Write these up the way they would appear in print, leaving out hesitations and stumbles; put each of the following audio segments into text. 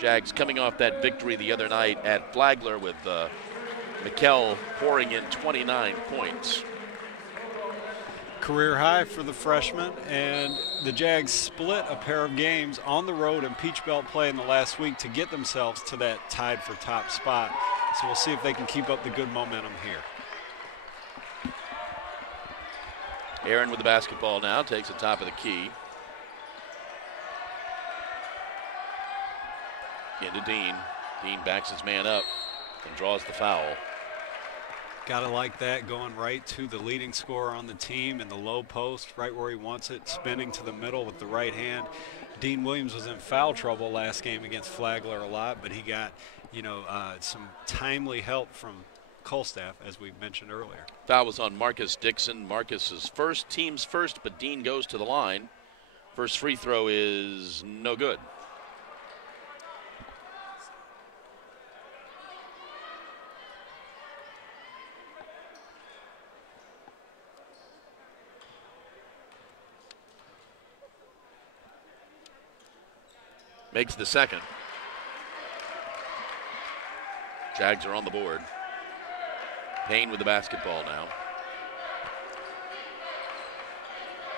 Jags coming off that victory the other night at Flagler with Mikell pouring in 29 points. Career high for the freshman, and the Jags split a pair of games on the road in Peach Belt play in the last week to get themselves to that tied for top spot. So we'll see if they can keep up the good momentum here. Aaron with the basketball now, takes the top of the key. Into Dean. Dean backs his man up and draws the foul. Gotta like that, going right to the leading scorer on the team in the low post, right where he wants it, spinning to the middle with the right hand. Dean Williams was in foul trouble last game against Flagler a lot, but he got, some timely help from Colstaff, as we mentioned earlier. Foul was on Marcus Dixon. Marcus is first, team's first, but Dean goes to the line. First free throw is no good. Makes the second. Jags are on the board. Payne with the basketball now.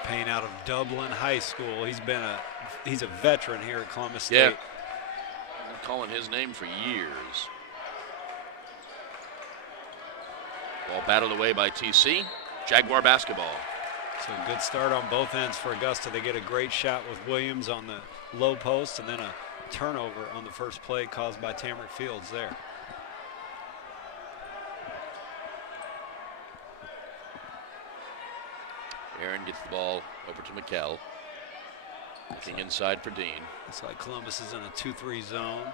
Payne out of Dublin High School. He's a veteran here at Columbus State. Yeah. Been calling his name for years. Ball battled away by TC. Jaguar basketball. So a good start on both ends for Augusta. They get a great shot with Williams on the low post, and then a turnover on the first play caused by Tamarick Fields there. Aaron gets the ball over to Mikell. Looking inside for Dean. It's like Columbus is in a 2-3 zone.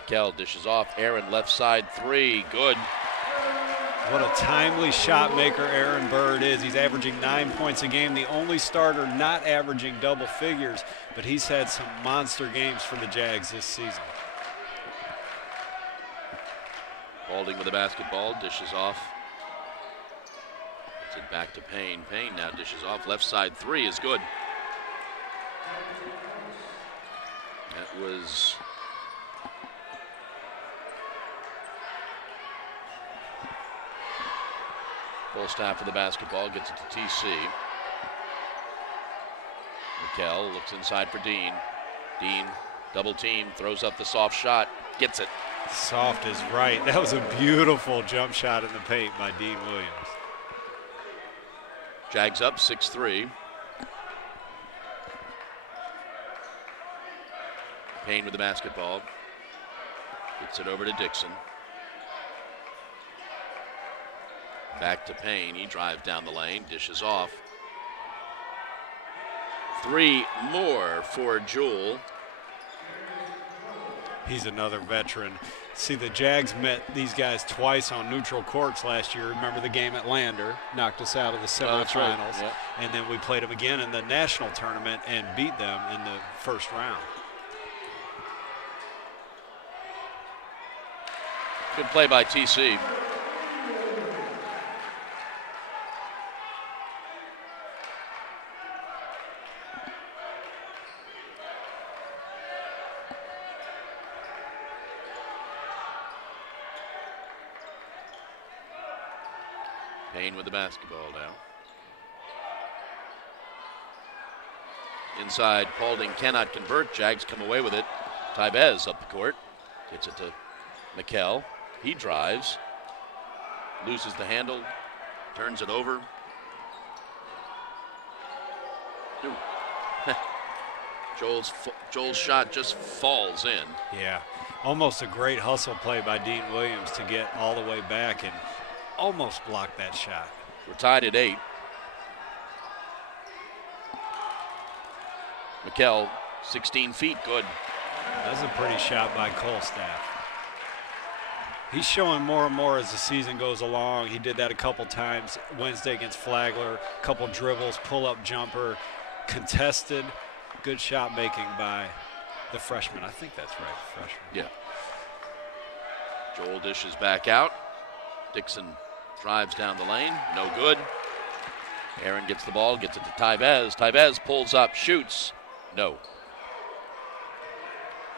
Mikell dishes off. Aaron left side three. Good. What a timely shot maker Aaron Bird is. He's averaging 9 points a game, the only starter not averaging double figures, but he's had some monster games for the Jags this season. Balding with the basketball, dishes off. Gets it back to Payne. Payne now dishes off. Left side three is good. That was full staff of the basketball, gets it to TC. Mikell looks inside for Dean. Dean, double team, throws up the soft shot, gets it. Soft is right. That was a beautiful jump shot in the paint by Dean Williams. Jags up 6-3. Payne with the basketball. Gets it over to Dixon. Back to Payne. He drives down the lane, dishes off. Three more for Jewell. He's another veteran. See, the Jags met these guys twice on neutral courts last year. Remember the game at Lander? Knocked us out of the semifinals. Oh, that's right. Yeah. And then we played them again in the national tournament and beat them in the first round. Good play by TC. Payne with the basketball now. Inside, Paulding cannot convert. Jags come away with it. Tybez up the court. Gets it to Mikell. He drives. Loses the handle. Turns it over. Joel's shot just falls in. Yeah, almost a great hustle play by Dean Williams to get all the way back and almost blocked that shot. We're tied at 8. Mikell, 16 feet, good. That's a pretty shot by Colstaff. He's showing more and more as the season goes along. He did that a couple times Wednesday against Flagler. A couple dribbles, pull-up jumper, contested. Good shot making by the freshman. I think that's right, freshman. Yeah. Joel dishes back out. Dixon drives down the lane, no good. Aaron gets the ball, gets it to Tybez. Tybez pulls up, shoots, no.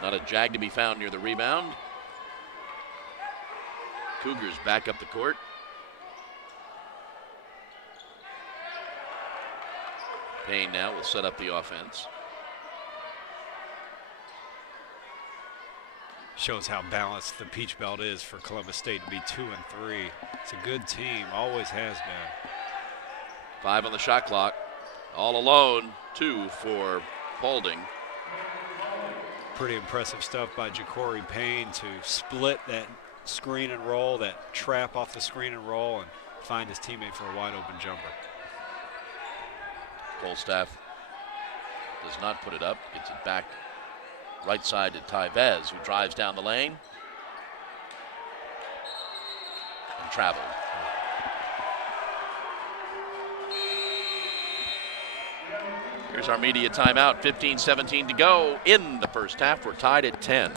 Not a Jag to be found near the rebound. Cougars back up the court. Payne now will set up the offense. Shows how balanced the Peach Belt is for Columbus State to be 2-3. It's a good team, always has been. 5 on the shot clock. All alone, 2 for Paulding. Pretty impressive stuff by Ja'Cory Payne to split that screen and roll, that trap off the screen and roll, and find his teammate for a wide open jumper. Colstaff does not put it up, gets it back right side to Tyvez, who drives down the lane and traveled. Here's our media timeout. 15-17 to go in the first half. We're tied at 10.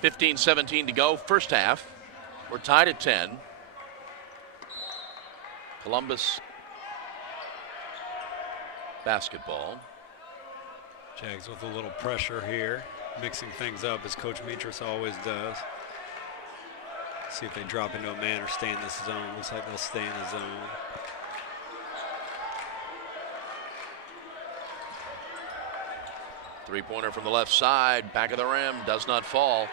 $15-17 to go, first half. We're tied at 10. Columbus basketball. Jags with a little pressure here, mixing things up as Coach Mitras always does. See if they drop into a man or stay in this zone. Looks like they'll stay in the zone. Three-pointer from the left side, back of the rim, does not fall.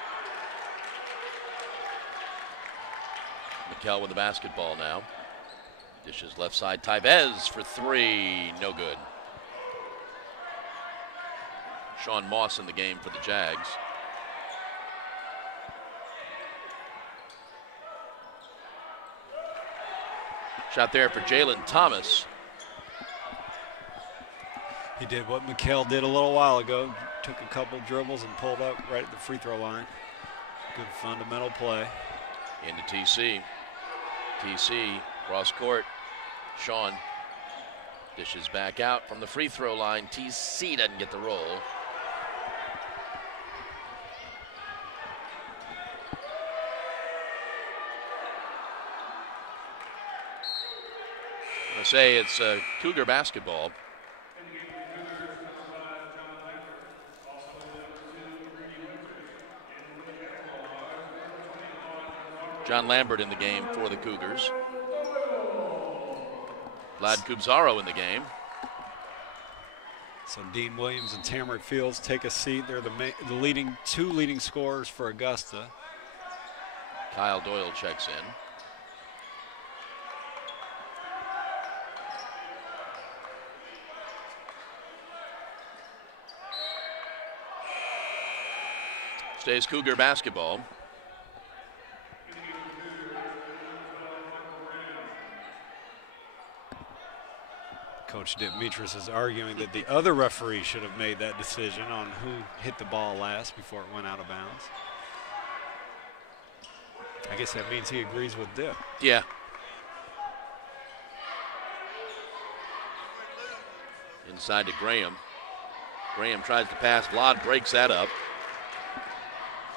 McKell with the basketball now. Dishes left side, Tyvez for 3, no good. Sean Moss in the game for the Jags. Shot there for Jalen Thomas. He did what McKell did a little while ago. Took a couple dribbles and pulled up right at the free throw line. Good fundamental play. Into TC. TC, cross court. Sean dishes back out from the free throw line. TC doesn't get the roll. I say it's Cougar basketball. John Lambert in the game for the Cougars. Vlad Kubzaro in the game. So Dean Williams and Tamarick Fields take a seat. They're the two leading scorers for Augusta. Kyle Doyle checks in. Stays Cougar basketball. Coach Mitras is arguing that the other referee should have made that decision on who hit the ball last before it went out of bounds. I guess that means he agrees with Dip. Yeah. Inside to Graham. Graham tries to pass. Vlad breaks that up.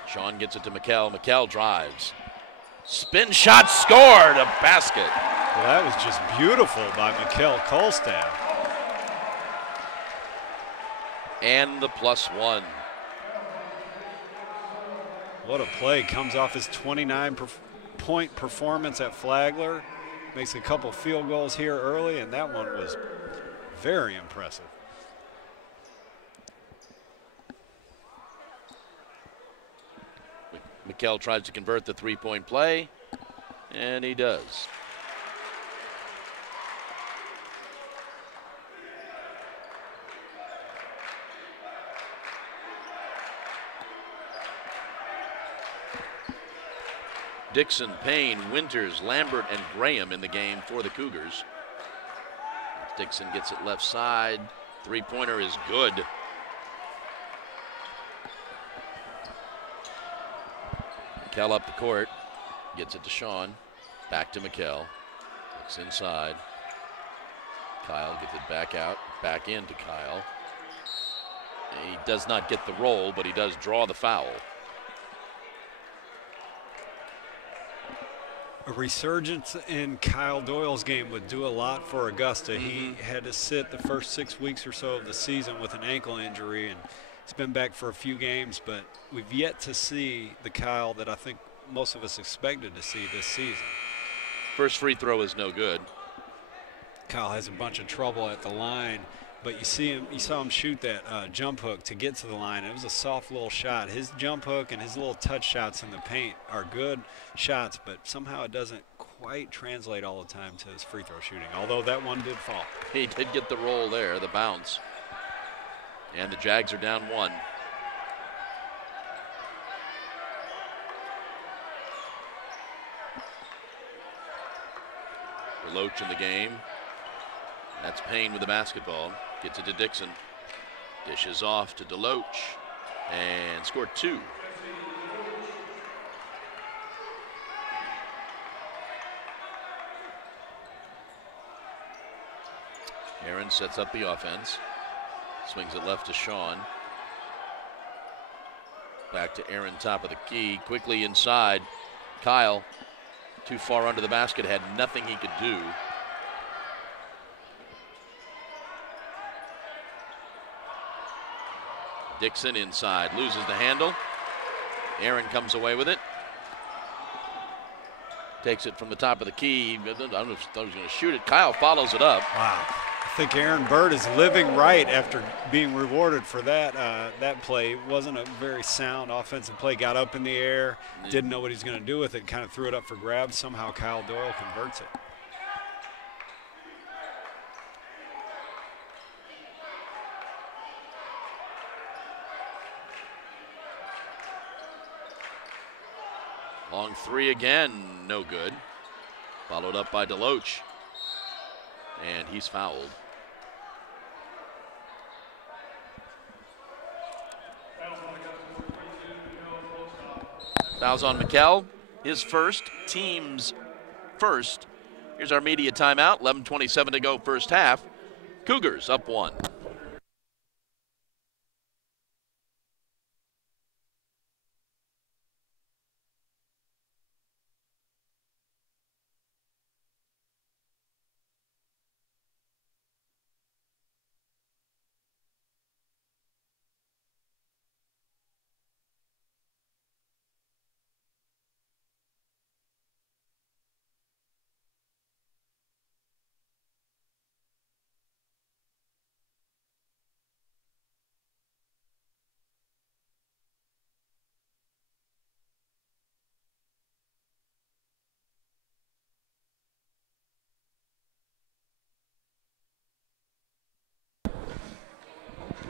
Sean gets it to McKell. McKell drives. Spin shot scored. A basket. Well, that was just beautiful by McKell Colstaff. And the +1. What a play. Comes off his 29-point performance at Flagler. Makes a couple field goals here early, and that one was very impressive. McKell tries to convert the three-point play, and he does. Dixon, Payne, Winters, Lambert, and Graham in the game for the Cougars. Dixon gets it left side. Three-pointer is good. McKell up the court. Gets it to Sean. Back to McKell. Looks inside. Kyle gets it back out. Back into Kyle. He does not get the roll, but he does draw the foul. A resurgence in Kyle Doyle's game would do a lot for Augusta. He had to sit the first 6 weeks or so of the season with an ankle injury, and he's been back for a few games, but we've yet to see the Kyle that I think most of us expected to see this season. First free throw is no good. Kyle has a bunch of trouble at the line, but you saw him shoot that jump hook to get to the line. It was a soft little shot. His jump hook and his little touch shots in the paint are good shots, but somehow it doesn't quite translate all the time to his free throw shooting, although that one did fall. He did get the roll there, the bounce. And the Jags are down one. Deloach in the game. That's Payne with the basketball. Gets it to Dixon. Dishes off to Deloach. And scored two. Aaron sets up the offense. Swings it left to Sean. Back to Aaron, top of the key. Quickly inside. Kyle, too far under the basket, had nothing he could do. Dixon inside, loses the handle. Aaron comes away with it. Takes it from the top of the key. I don't know if he was going to shoot it. Kyle follows it up. Wow. I think Aaron Bird is living right after being rewarded for that that play. It wasn't a very sound offensive play. Got up in the air, didn't know what he was going to do with it, kind of threw it up for grabs. Somehow Kyle Doyle converts it. Long three again, no good. Followed up by Deloach. And he's fouled. Fouls on McKell. His first, team's first. Here's our media timeout. 11:27 to go first half. Cougars up one.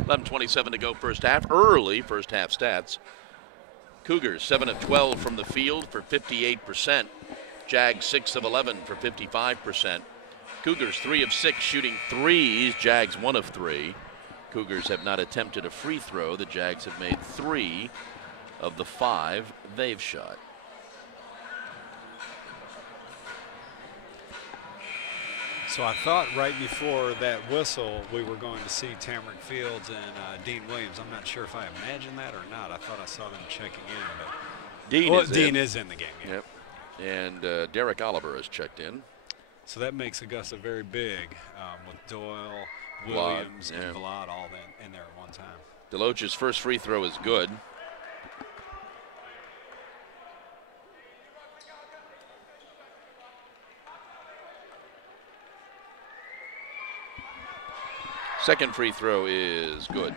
$11:27 to go first half. Early first half stats. Cougars 7 of 12 from the field for 58%. Jags 6 of 11 for 55%. Cougars 3 of 6 shooting threes. Jags 1 of 3. Cougars have not attempted a free throw. The Jags have made 3 of the 5 they've shot. So I thought right before that whistle we were going to see Tamarick Fields and Dean Williams. I'm not sure if I imagined that or not. I thought I saw them checking in. But Dean is in the game. Yeah. Yep. And Derek Oliver has checked in. So that makes Augusta very big with Doyle, Williams, and Vlad all in there at one time. Deloach's first free throw is good. Second free throw is good.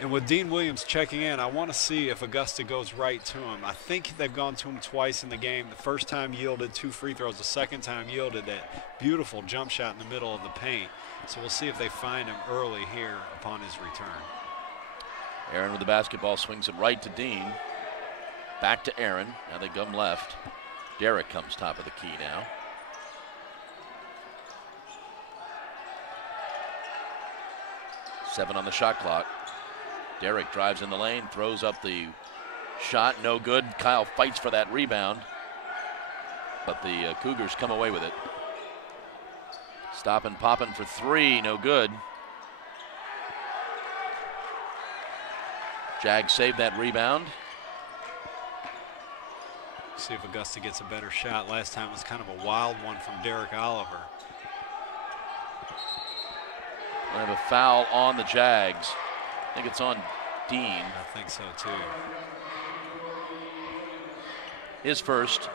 And with Dean Williams checking in, I want to see if Augusta goes right to him. I think they've gone to him twice in the game. The first time yielded 2 free throws. The second time yielded that beautiful jump shot in the middle of the paint. So we'll see if they find him early here upon his return. Aaron with the basketball swings it right to Dean. Back to Aaron. Now they come left. Derek comes top of the key now. Seven on the shot clock. Derek drives in the lane, throws up the shot, no good. Kyle fights for that rebound, but the Cougars come away with it. Stop and popping for 3, no good. Jags saved that rebound. See if Augusta gets a better shot. Last time was kind of a wild one from Derek Oliver. We have a foul on the Jags. I think it's on Dean. I think so too. His first,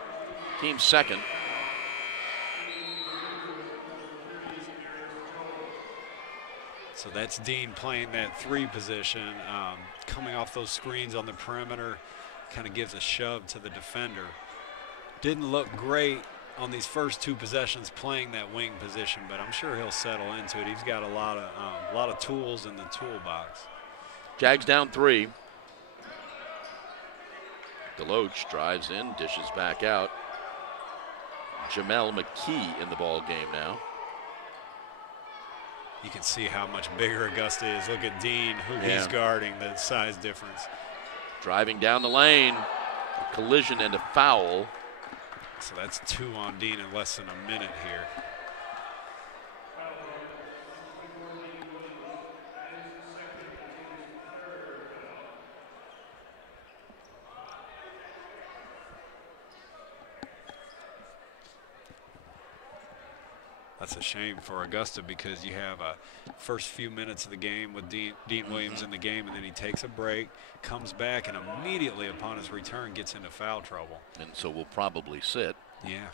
team second. So that's Dean playing that 3 position, coming off those screens on the perimeter, kind of gives a shove to the defender. Didn't look great on these first 2 possessions playing that wing position, but I'm sure he'll settle into it. He's got a lot of tools in the toolbox. Jags down 3. Deloach drives in, dishes back out. Jamel McKee in the ball game now. You can see how much bigger Augusta is. Look at Dean, who he's guarding, the size difference. Driving down the lane, a collision and a foul. So that's 2 on Dean in less than a minute here. That's a shame for Augusta because you have a first few minutes of the game with Dean Williams in the game, and then he takes a break, comes back, and immediately upon his return gets into foul trouble. And so will probably sit. Yeah.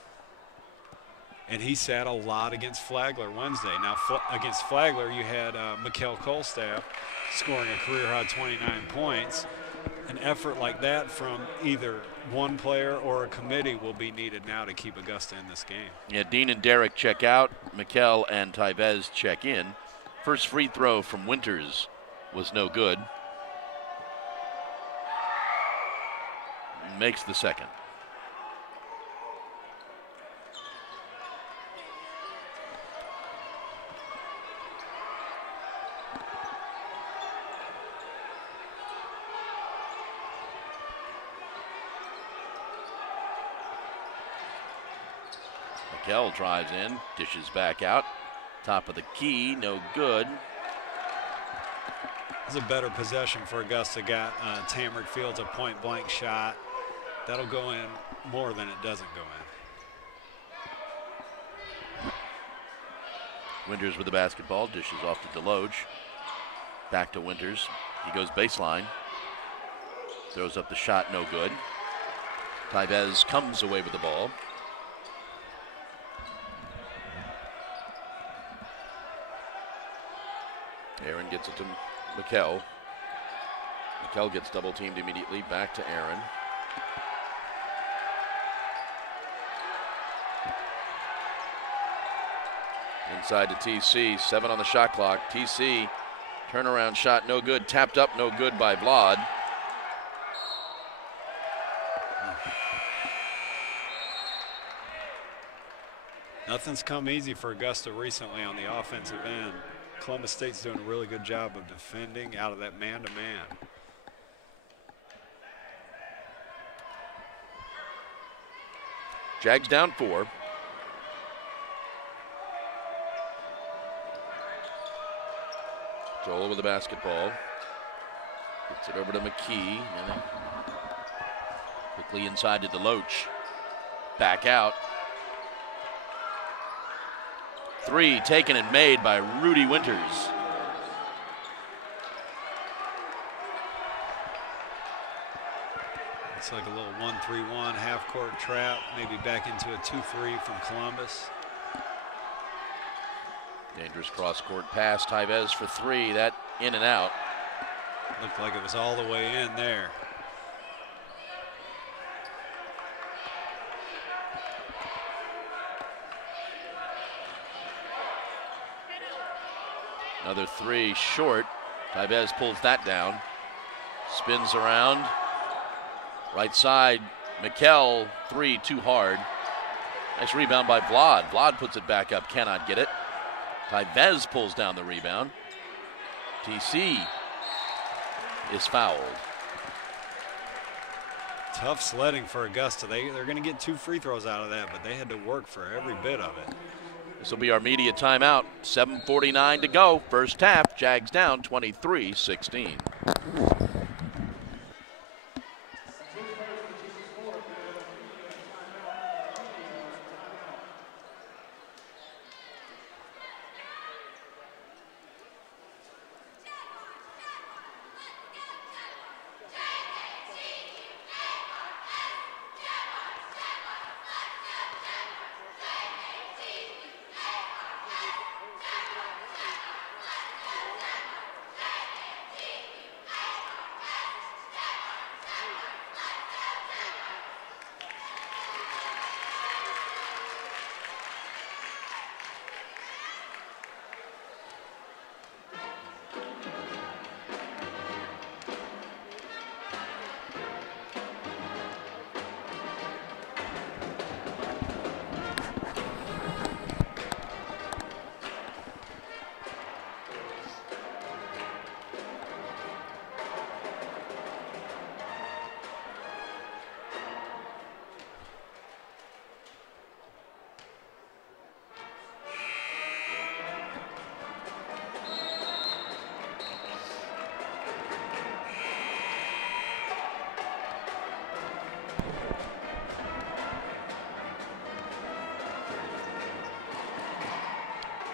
And he sat a lot against Flagler Wednesday. Now against Flagler you had Mikkel Kolstaff scoring a career-high 29 points. An effort like that from either one player or a committee will be needed now to keep Augusta in this game. Yeah, Dean and Derek check out. Mikkel and Tyvez check in. First free throw from Winters was no good. Makes the second. Mikkel drives in, dishes back out. Top of the key, no good. It's a better possession for Augusta. Got Tamarick Fields a point-blank shot. That'll go in more than it doesn't go in. Winters with the basketball, dishes off to Deloach. Back to Winters. He goes baseline. Throws up the shot, no good. Tyvez comes away with the ball. Aaron gets it to Mikkel. Mikkel gets double teamed immediately. Back to Aaron. Inside to TC. 7 on the shot clock. TC turnaround shot, no good. Tapped up, no good by Vlad. Nothing's come easy for Augusta recently on the offensive end. Columbus State's doing a really good job of defending out of that man-to-man. Jags down 4. Joel with the basketball. Gets it over to McKee. And then quickly inside to Deloach. Back out. 3 taken and made by Rudy Winters. It's like a little 1-3-1 half-court trap, maybe back into a 2-3 from Columbus. Dangerous cross-court pass. Tyvez for three. That in and out. Looked like it was all the way in there. Another three short. Tyvez pulls that down. Spins around. Right side. Mikel, three, too hard. Nice rebound by Vlad. Vlad puts it back up, cannot get it. Tyvez pulls down the rebound. TC is fouled. Tough sledding for Augusta. They're going to get 2 free throws out of that, but they had to work for every bit of it. This will be our media timeout. 7:49 to go. First half. Jags down 23-16.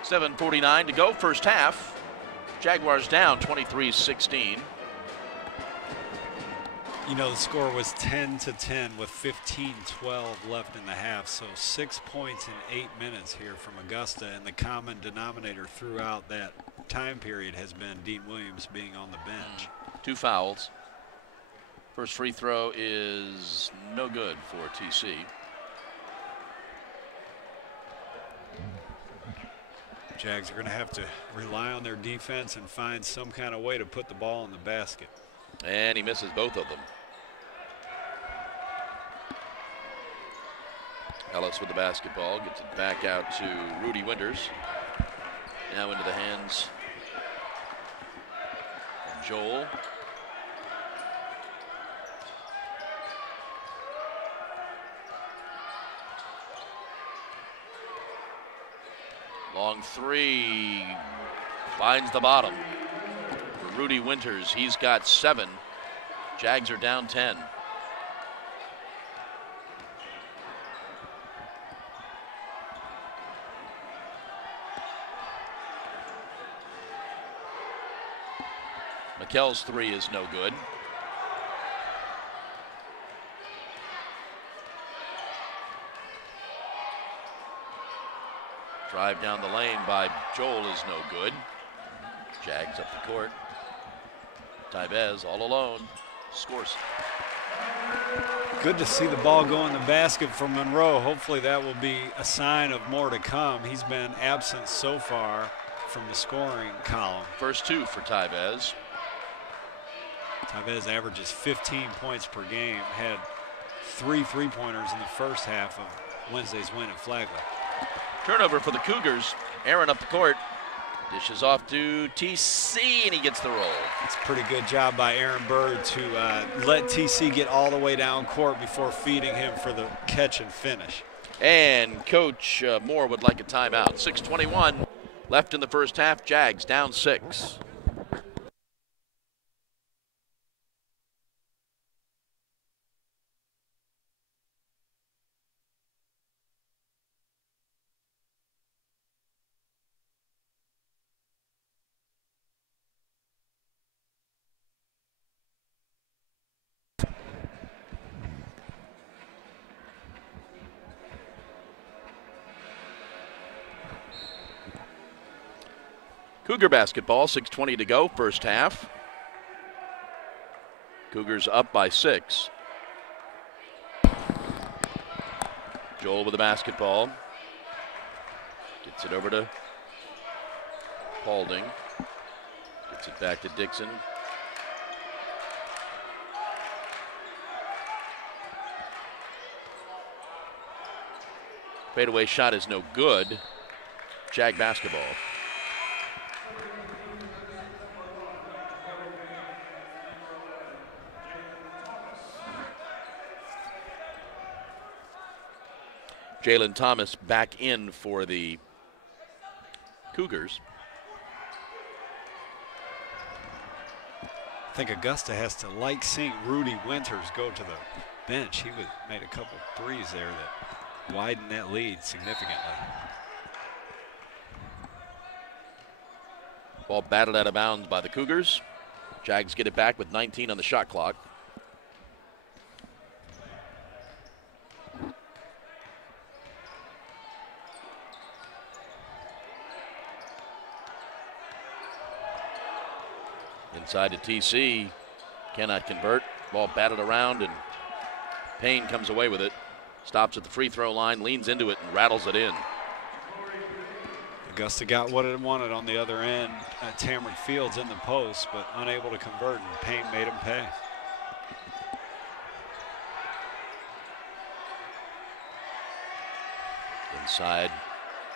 $7:49 to go, first half. Jaguars down 23-16. You know, the score was 10-10 with 15-12 left in the half, so 6 points in 8 minutes here from Augusta, and the common denominator throughout that time period has been Dean Williams being on the bench. 2 fouls. First free throw is no good for TC. Jags are going to have to rely on their defense and find some kind of way to put the ball in the basket. And he misses both of them. Ellis with the basketball, gets it back out to Rudy Winters. Now into the hands of Joel. Long three, finds the bottom for Rudy Winters. He's got 7. Jags are down 10. Mikel's 3 is no good. Drive down the lane by Joel is no good. Jags up the court. Tyvez all alone, scores. Good to see the ball go in the basket from Monroe. Hopefully that will be a sign of more to come. He's been absent so far from the scoring column. First 2 for Tyvez. Tyvez averages 15 points per game, had 3 3-pointers in the first half of Wednesday's win at Flagler. Turnover for the Cougars. Aaron up the court. Dishes off to TC, and he gets the roll. It's a pretty good job by Aaron Bird to let TC get all the way down court before feeding him for the catch and finish. And Coach Moore would like a timeout. 6:21 left in the first half. Jags down 6. Cougar basketball, 6:20 to go, first half. Cougars up by 6. Joel with the basketball. Gets it over to Paulding. Gets it back to Dixon. Fadeaway shot is no good. Jag basketball. Jalen Thomas back in for the Cougars. I think Augusta has to like seeing Rudy Winters go to the bench. He made a couple threes there that widened that lead significantly. Ball batted out of bounds by the Cougars. Jags get it back with 19 on the shot clock. Inside to TC, cannot convert. Ball batted around and Payne comes away with it. Stops at the free throw line, leans into it and rattles it in. Augusta got what it wanted on the other end. Tamron Fields in the post, but unable to convert, and Payne made him pay. Inside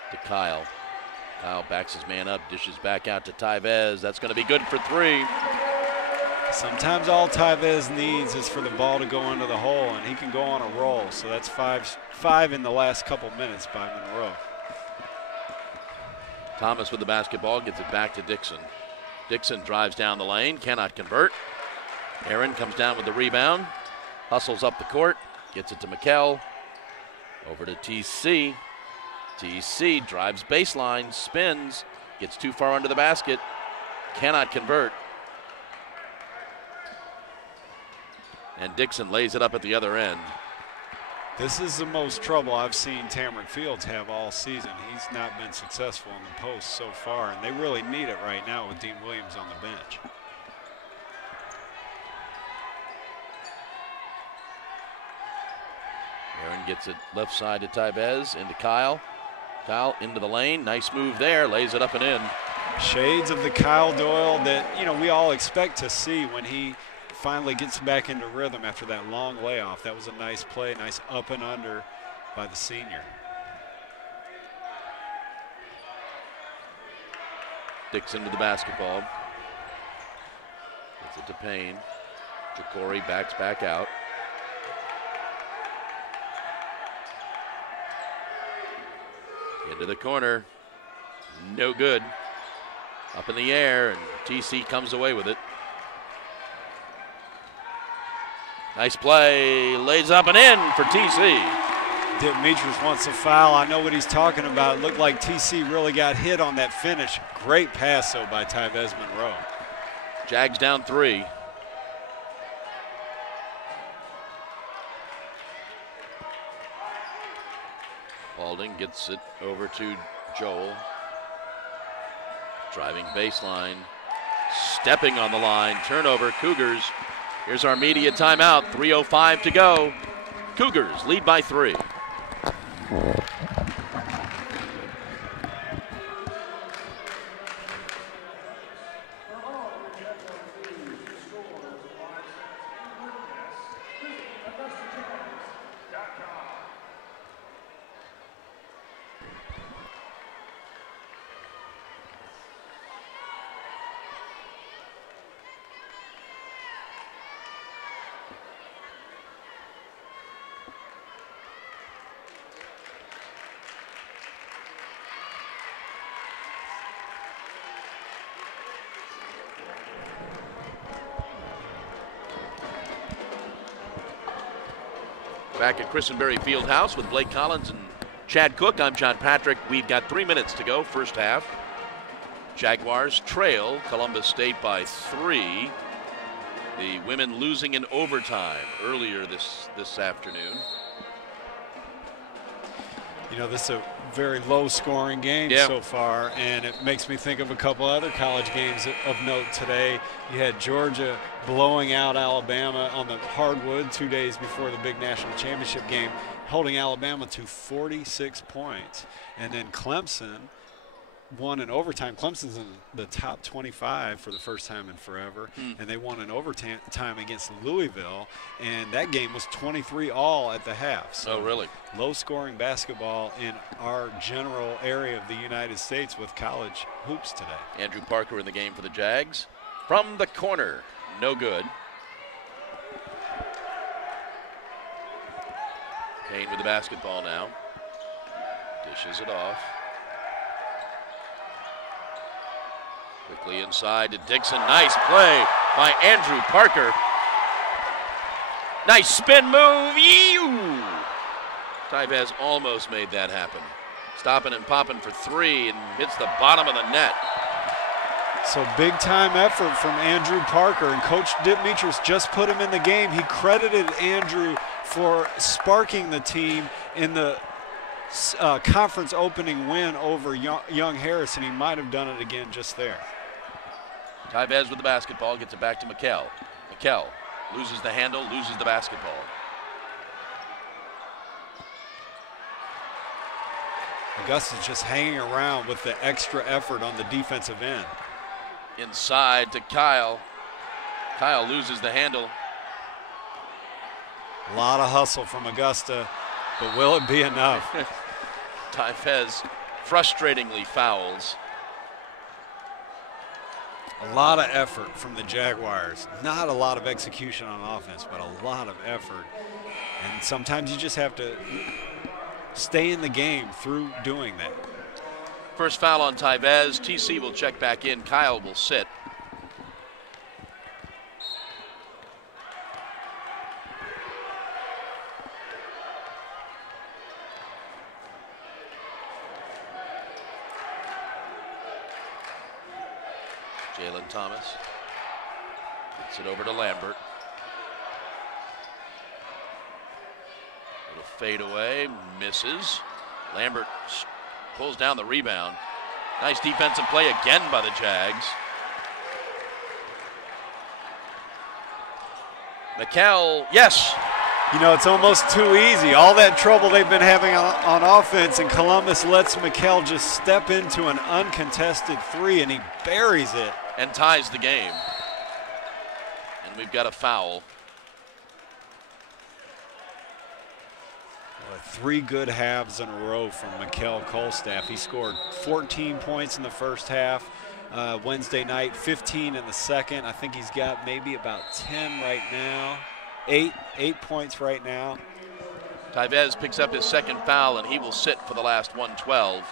to Kyle. Kyle backs his man up, dishes back out to Tyvez. That's going to be good for 3. Sometimes all Tyvez needs is for the ball to go into the hole, and he can go on a roll. So that's five in the last couple minutes by Monroe. Thomas with the basketball, gets it back to Dixon. Dixon drives down the lane, cannot convert. Aaron comes down with the rebound, hustles up the court, gets it to Mikkel. Over to TC. TC drives baseline, spins, gets too far under the basket, cannot convert. And Dixon lays it up at the other end. This is the most trouble I've seen Tamron Fields have all season. He's not been successful in the post so far, and they really need it right now with Dean Williams on the bench. Aaron gets it left side to Tyvez, into Kyle. Kyle into the lane, nice move there, lays it up and in. Shades of the Kyle Doyle that, we all expect to see when he finally gets back into rhythm after that long layoff. That was a nice play, nice up and under by the senior. Dixon to the basketball. Gets it to Payne. Jacory backs back out. Into the corner. No good. Up in the air, and TC comes away with it. Nice play, lays up and in for TC. Demetrius wants a foul. I know what he's talking about. It looked like TC really got hit on that finish. Great pass, though, by Tyvez Monroe. Jags down 3. Paulding gets it over to Joel. Driving baseline, stepping on the line, turnover, Cougars. Here's our media timeout, 3:05 to go. Cougars lead by 3. Back at Christenberry Fieldhouse with Blake Collins and Chad Cook. I'm John Patrick. We've got 3 minutes to go, first half. Jaguars trail Columbus State by 3. The women losing in overtime earlier this afternoon. This is a very low-scoring games so far, and it makes me think of a couple other college games of note today. You had Georgia blowing out Alabama on the hardwood 2 days before the big national championship game, holding Alabama to 46 points. And then Clemson won in overtime. Clemson's in the top 25 for the first time in forever, and they won in overtime against Louisville, and that game was 23-all at the half. So really? Low-scoring basketball in our general area of the United States with college hoops today. Andrew Parker in the game for the Jags. From the corner, no good. Payne with the basketball now. Dishes it off. Quickly inside to Dixon. Nice play by Andrew Parker. Nice spin move. Ew! Tyvez almost made that happen. Stopping and popping for three and hits the bottom of the net. So big time effort from Andrew Parker, and Coach Dimitris just put him in the game. He credited Andrew for sparking the team in the conference opening win over Young Harris, and he might have done it again just there. Tyvez with the basketball, gets it back to Mikell. Mikell loses the handle, loses the basketball. Augusta's just hanging around with the extra effort on the defensive end. Inside to Kyle. Kyle loses the handle. A lot of hustle from Augusta, but will it be enough? Tyvez frustratingly fouls. A lot of effort from the Jaguars. Not a lot of execution on offense, but a lot of effort. And sometimes you just have to stay in the game through doing that. First foul on Tyvez. TC will check back in. Kyle will sit. Jalen Thomas gets it over to Lambert. Little fade away, misses. Lambert pulls down the rebound. Nice defensive play again by the Jags. Mikell, yes. You know, it's almost too easy. All that trouble they've been having on offense, and Columbus lets Mikell just step into an uncontested three, and he buries it. And ties the game. And we've got a foul. Three good halves in a row from Mikell Kolstaff. He scored 14 points in the first half Wednesday night, 15 in the second. I think he's got maybe about 10 right now. Eight points right now. Tyvez picks up his second foul, and he will sit for the last 112.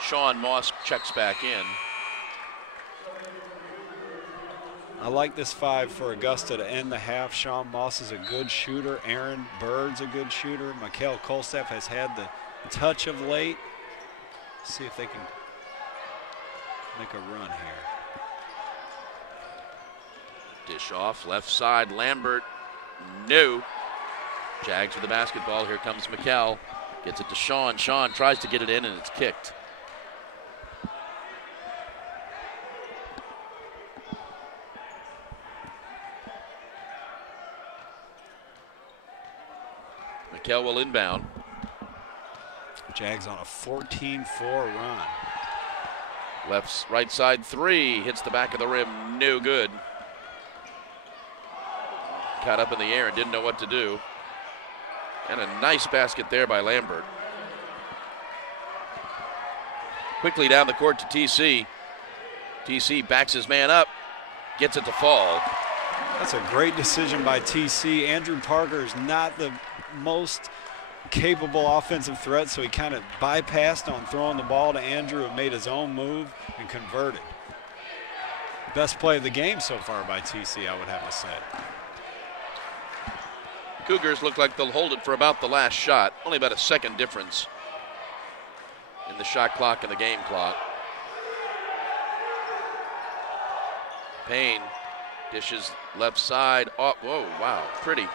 Sean Moss checks back in. I like this five for Augusta to end the half. Sean Moss is a good shooter. Aaron Bird's a good shooter. Mikell Kolstaff has had the touch of late. See if they can make a run here. Dish off, left side, Lambert. No. Jags with the basketball. Here comes Mikell. Gets it to Sean. Sean tries to get it in, and it's kicked. Mikell will inbound. Jags on a 14-4 run. Right side three. Hits the back of the rim. No good. Caught up in the air and didn't know what to do. And a nice basket there by Lambert. Quickly down the court to TC. TC backs his man up. Gets it to fall. That's a great decision by TC. Andrew Parker is not the most capable offensive threat, so he kind of bypassed on throwing the ball to Andrew and made his own move and converted. Best play of the game so far by TC, I would have to say. Cougars look like they'll hold it for about the last shot. Only about a second difference in the shot clock and the game clock. Payne dishes left side. Oh, whoa, wow, pretty.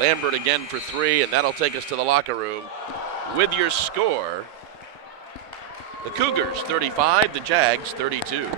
Lambert again for three, and that'll take us to the locker room. with your score. The Cougars 35, the Jags 32.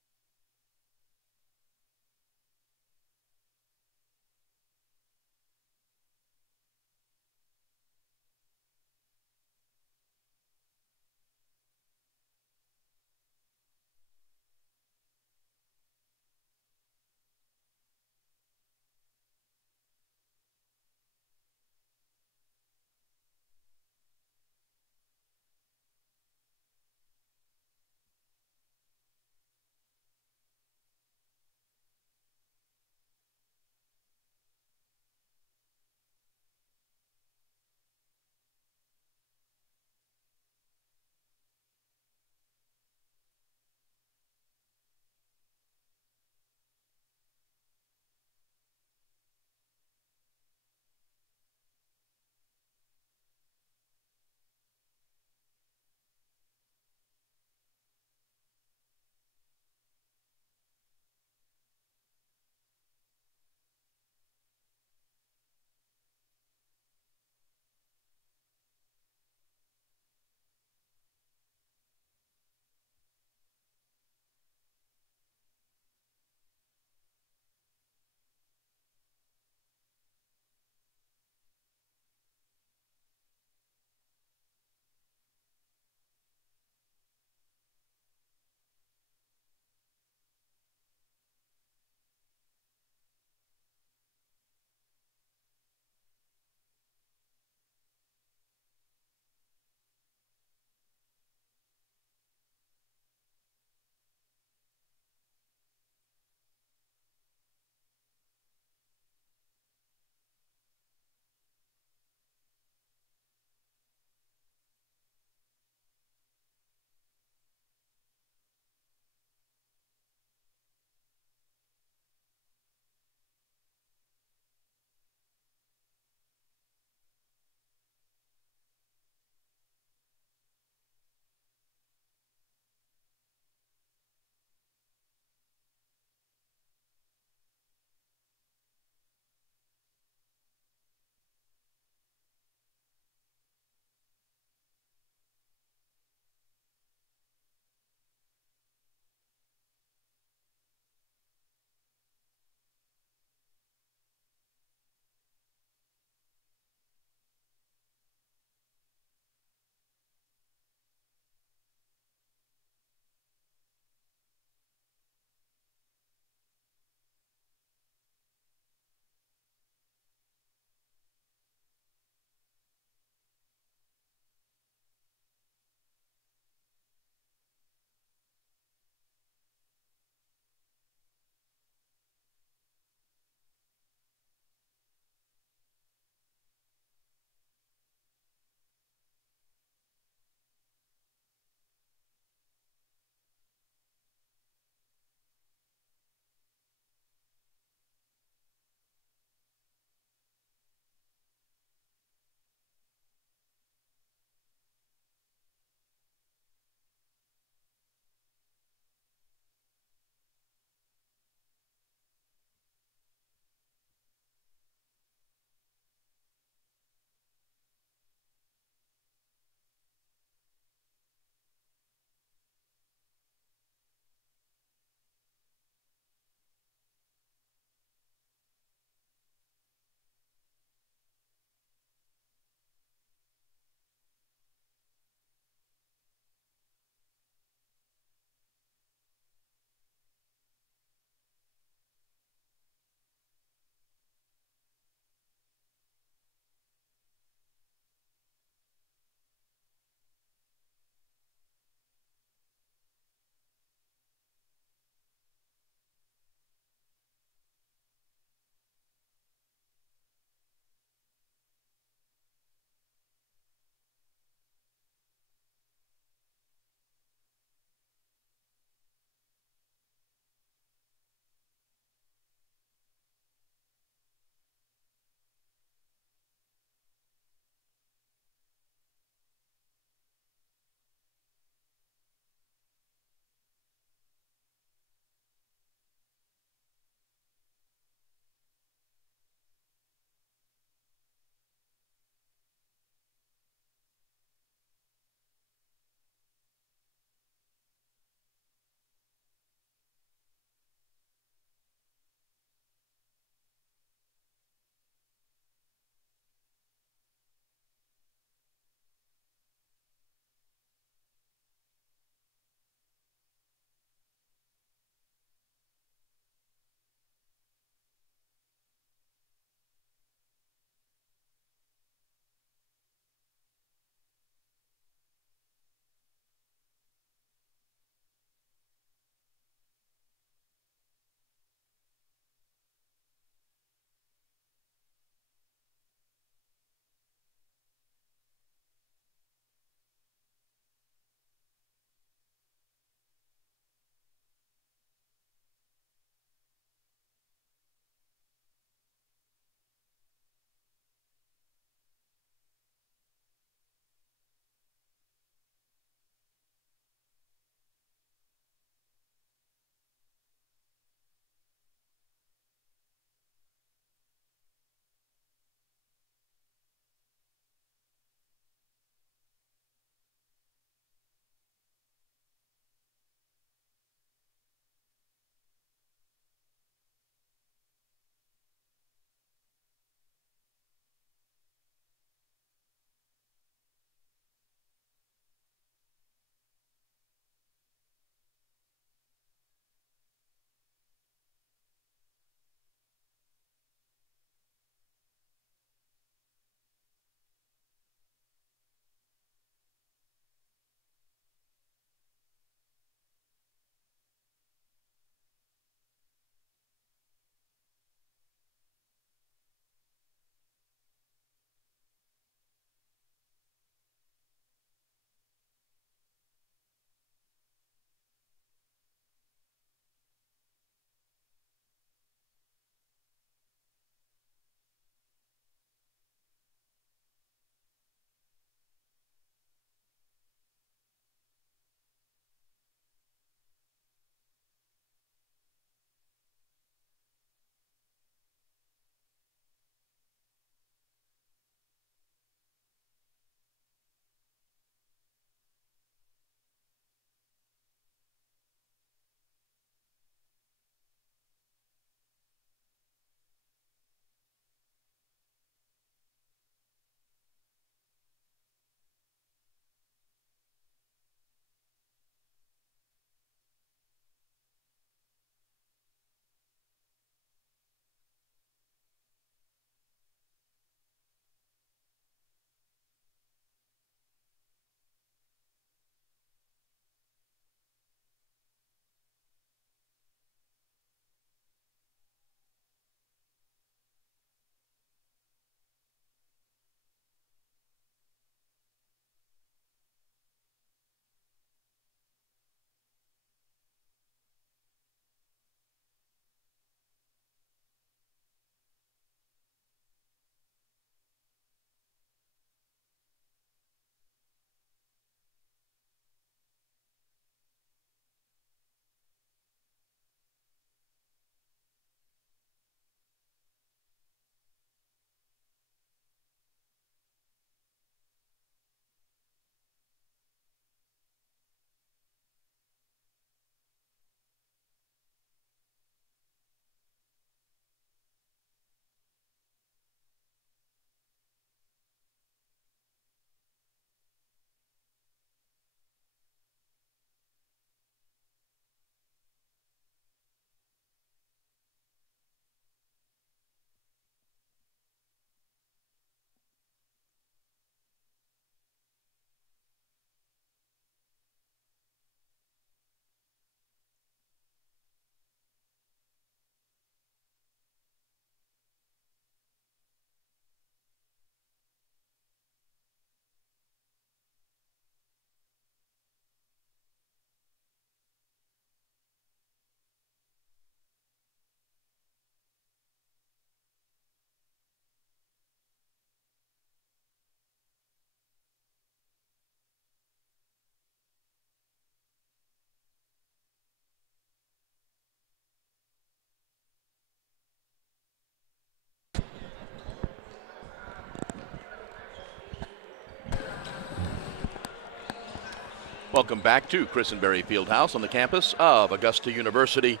Welcome back to Christenberry Fieldhouse on the campus of Augusta University.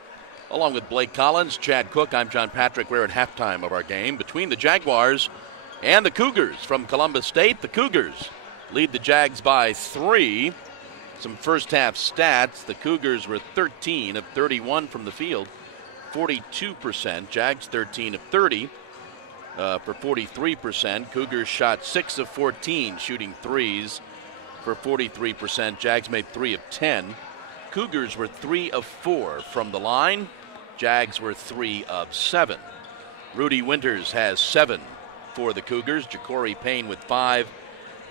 Along with Blake Collins, Chad Cook, I'm John Patrick. We're at halftime of our game between the Jaguars and the Cougars from Columbus State. The Cougars lead the Jags by 3. Some first half stats. The Cougars were 13 of 31 from the field, 42%. Jags 13 of 30 for 43%. Cougars shot 6 of 14 shooting threes for 43%. Jags made 3 of 10. Cougars were 3 of 4 from the line. Jags were 3 of 7. Rudy Winters has 7 for the Cougars. Ja'Cory Payne with 5.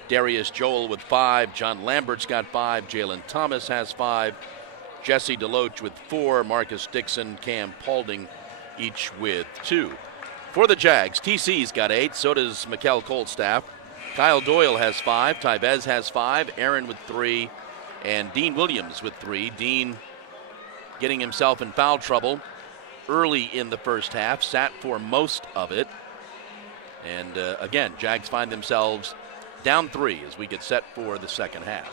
Darius Joel with 5. John Lambert's got 5. Jalen Thomas has 5. Jesse DeLoach with 4. Marcus Dixon, Cam Paulding, each with 2. For the Jags, TC's got 8. So does Mikkel Coldstaff. Kyle Doyle has 5. Tyvez has 5. Aaron with 3. And Dean Williams with 3. Dean getting himself in foul trouble early in the first half. Sat for most of it. And again, Jags find themselves down 3 as we get set for the second half.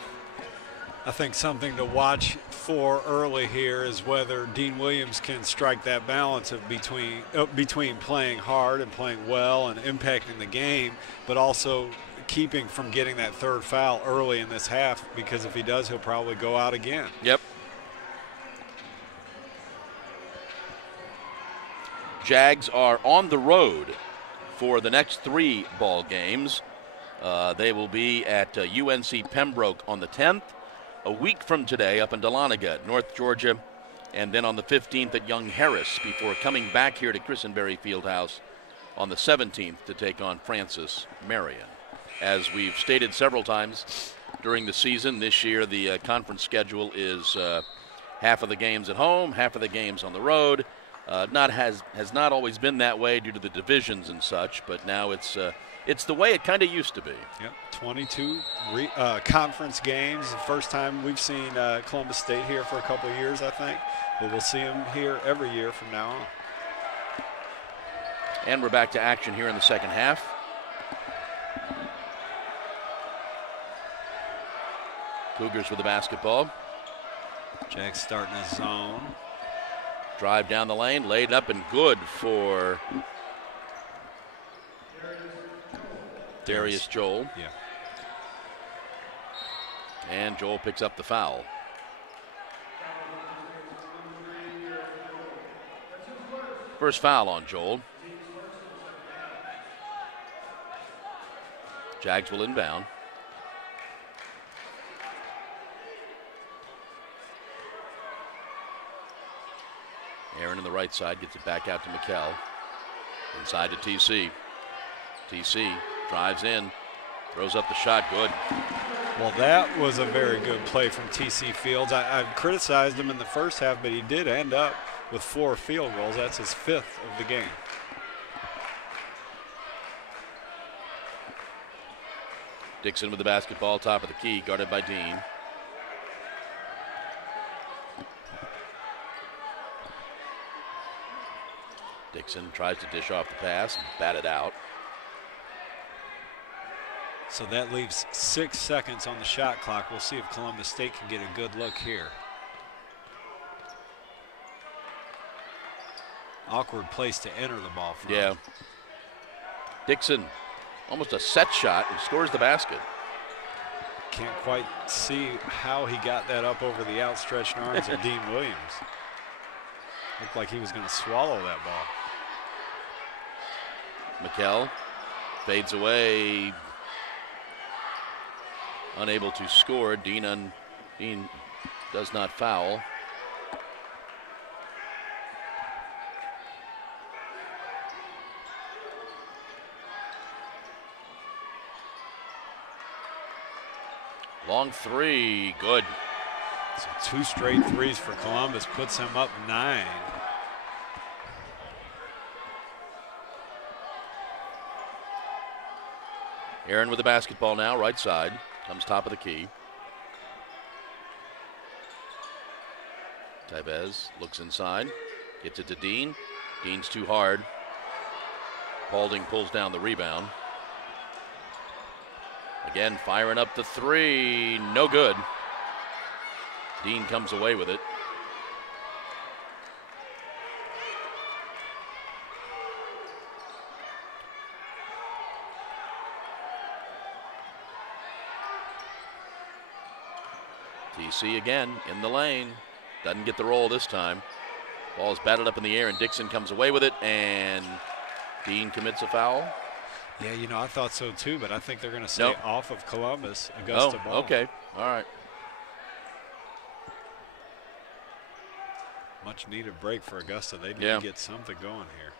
I think something to watch for early here is whether Dean Williams can strike that balance of between playing hard and playing well and impacting the game, but also keeping from getting that third foul early in this half, because if he does, he'll probably go out again. Yep. Jags are on the road for the next 3 ball games. They will be at UNC Pembroke on the 10th, a week from today up in Dahlonega, North Georgia, and then on the 15th at Young Harris before coming back here to Christenberry Fieldhouse on the 17th to take on Francis Marion. As we've stated several times during the season, this year the conference schedule is half of the games at home, half of the games on the road. Has not always been that way due to the divisions and such, but now it's the way it kind of used to be. Yep, 22 conference games. The first time we've seen Columbus State here for a couple of years, I think. But we'll see them here every year from now on. And we're back to action here in the second half. Cougars with the basketball. Jags starting his zone. Drive down the lane, laid up and good for Darius Joel. Yeah. And Joel picks up the foul. First foul on Joel. Jags will inbound. Aaron on the right side gets it back out to Mikkel. Inside to TC. TC drives in, throws up the shot, good. Well, that was a very good play from TC Fields. I criticized him in the first half, but he did end up with 4 field goals. That's his 5th of the game. Dixon with the basketball, top of the key, guarded by Dean. Dixon tries to dish off the pass and bat it out. So that leaves 6 seconds on the shot clock. We'll see if Columbus State can get a good look here. Awkward place to enter the ball from. Yeah. Dixon, almost a set shot, and scores the basket. Can't quite see how he got that up over the outstretched arms of Dean Williams. Looked like he was going to swallow that ball. Mikkel fades away, unable to score. Dean does not foul. Long 3, good. So 2 straight threes for Columbus puts him up 9. Aaron with the basketball now, right side. Comes top of the key. Tyvez looks inside. Gets it to Dean. Dean's too hard. Paulding pulls down the rebound. Again, firing up the 3. No good. Dean comes away with it. TC again in the lane. Doesn't get the roll this time. Ball's batted up in the air, and Dixon comes away with it, and Dean commits a foul. Yeah, you know, I thought so too, but I think they're going to say off of Columbus, Augusta ball. Okay, all right. Much needed break for Augusta. They need to get something going here.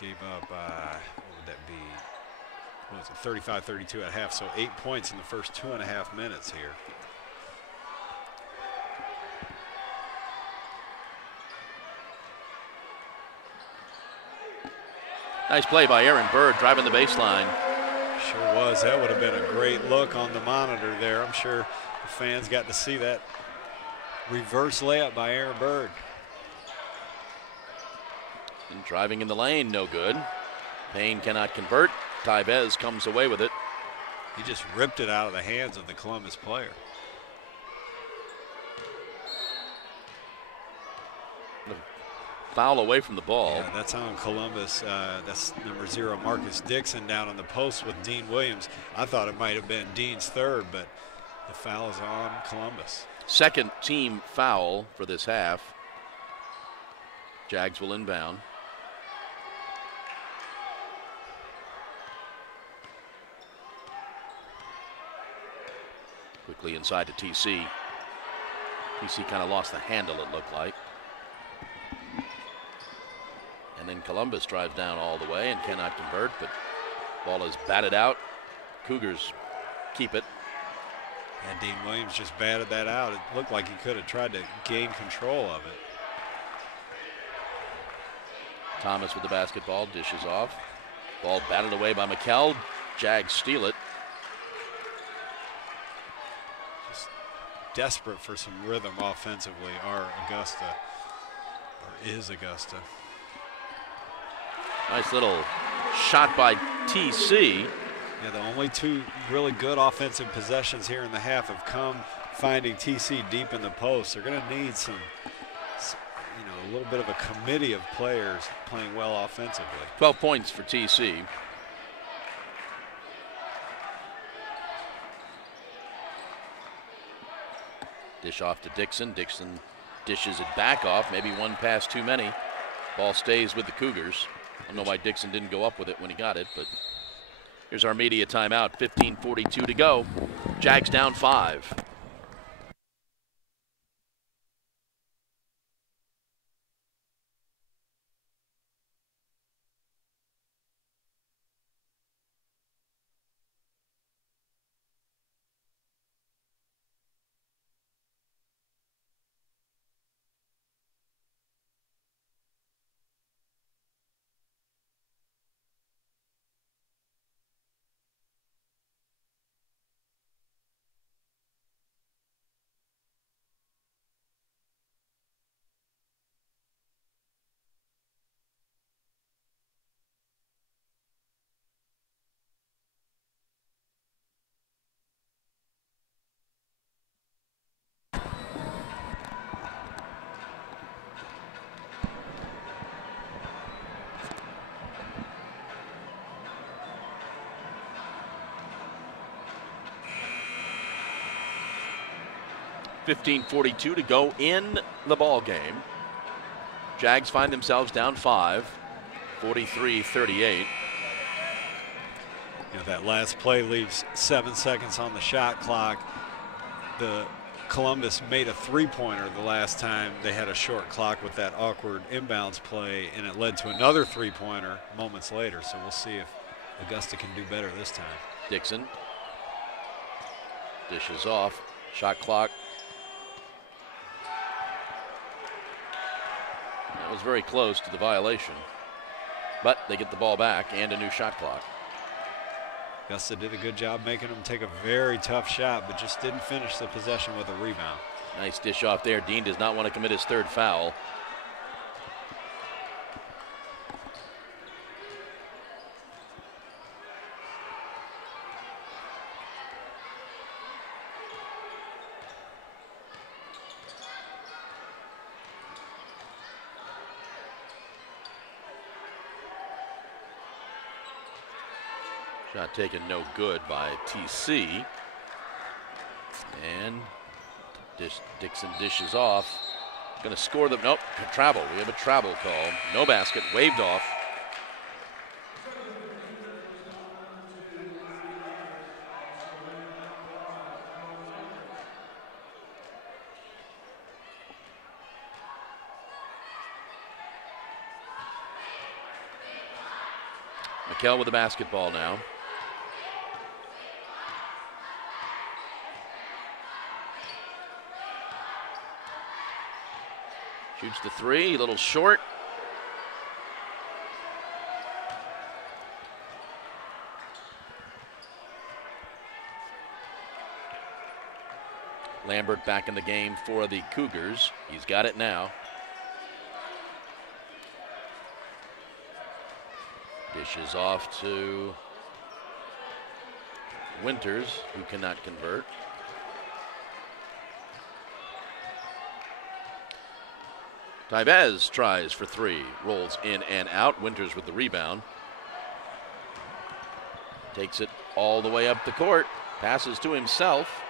Gave up, what would that be? What was it, 35-32 at half, so 8 points in the first 2.5 minutes here. Nice play by Aaron Bird, driving the baseline. Sure was. That would have been a great look on the monitor there. I'm sure the fans got to see that reverse layup by Aaron Bird. And driving in the lane, no good. Payne cannot convert. Tybez comes away with it. He just ripped it out of the hands of the Columbus player. Foul away from the ball. Yeah, that's on Columbus. That's number 0, Marcus Dixon, down on the post with Dean Williams. I thought it might have been Dean's third, but the foul is on Columbus. Second team foul for this half. Jags will inbound. Quickly inside to TC. TC kind of lost the handle, it looked like. And then Columbus drives down all the way and cannot convert, but ball is batted out. Cougars keep it. And Dean Williams just batted that out. It looked like he could have tried to gain control of it. Thomas with the basketball, dishes off. Ball batted away by McKell. Jags steal it. Just desperate for some rhythm offensively are Augusta, or is Augusta. Nice little shot by TC. Yeah, the only 2 really good offensive possessions here in the half have come finding TC deep in the post. They're going to need some, you know, a little bit of a committee of players playing well offensively. 12 points for TC. Dish off to Dixon. Dixon dishes it back off. Maybe one pass too many. Ball stays with the Cougars. I don't know why Dixon didn't go up with it when he got it, but here's our media timeout. 15:42 to go. Jags down 5. .42 to go in the ball game. Jags find themselves down 5, 43-38. You know, that last play leaves 7 seconds on the shot clock. The Columbus made a 3-pointer the last time they had a short clock with that awkward inbounds play, and it led to another 3-pointer moments later. So we'll see if Augusta can do better this time. Dixon dishes off. Shot clock. That was very close to the violation, but they get the ball back and a new shot clock. Augusta did a good job making them take a very tough shot, but just didn't finish the possession with a rebound. Nice dish off there. Dean does not want to commit his 3rd foul. Shot taken no good by TC. And Dixon dishes off. Going to score them. Nope, travel. We have a travel call. No basket, waved off. McKell with the basketball now. Shoots the three, a little short. Lambert back in the game for the Cougars. He's got it now. Dishes off to Winters, who cannot convert. Tybez tries for three, rolls in and out. Winters with the rebound. Takes it all the way up the court, passes to himself.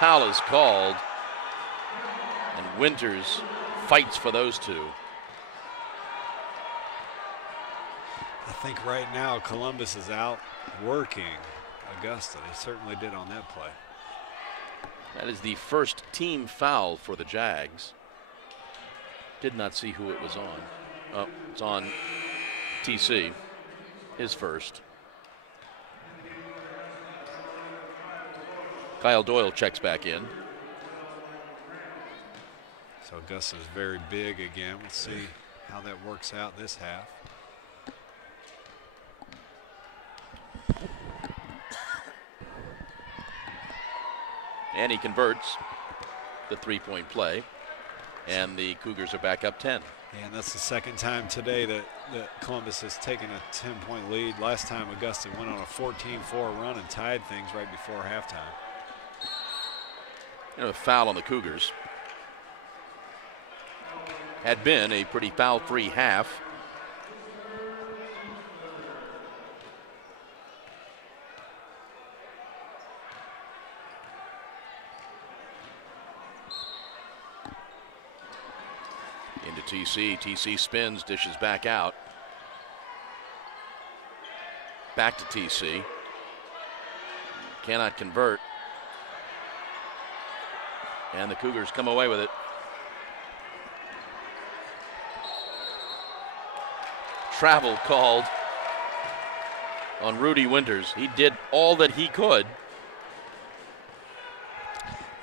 Foul is called, and Winters fights for those two. I think right now Columbus is out working Augusta. They certainly did on that play. That is the first team foul for the Jags. Did not see who it was on. Oh, it's on TC, his first. Kyle Doyle checks back in. So Augusta's very big again. We'll see how that works out this half. And he converts the three-point play. And the Cougars are back up 10. And that's the second time today that Columbus has taken a 10-point lead. Last time Augusta went on a 14-4 run and tied things right before halftime. And a foul on the Cougars. Had been a pretty foul-free half. Into TC. TC spins, dishes back out. Back to TC. Cannot convert. And the Cougars come away with it. Travel called on Rudy Winters. He did all that he could.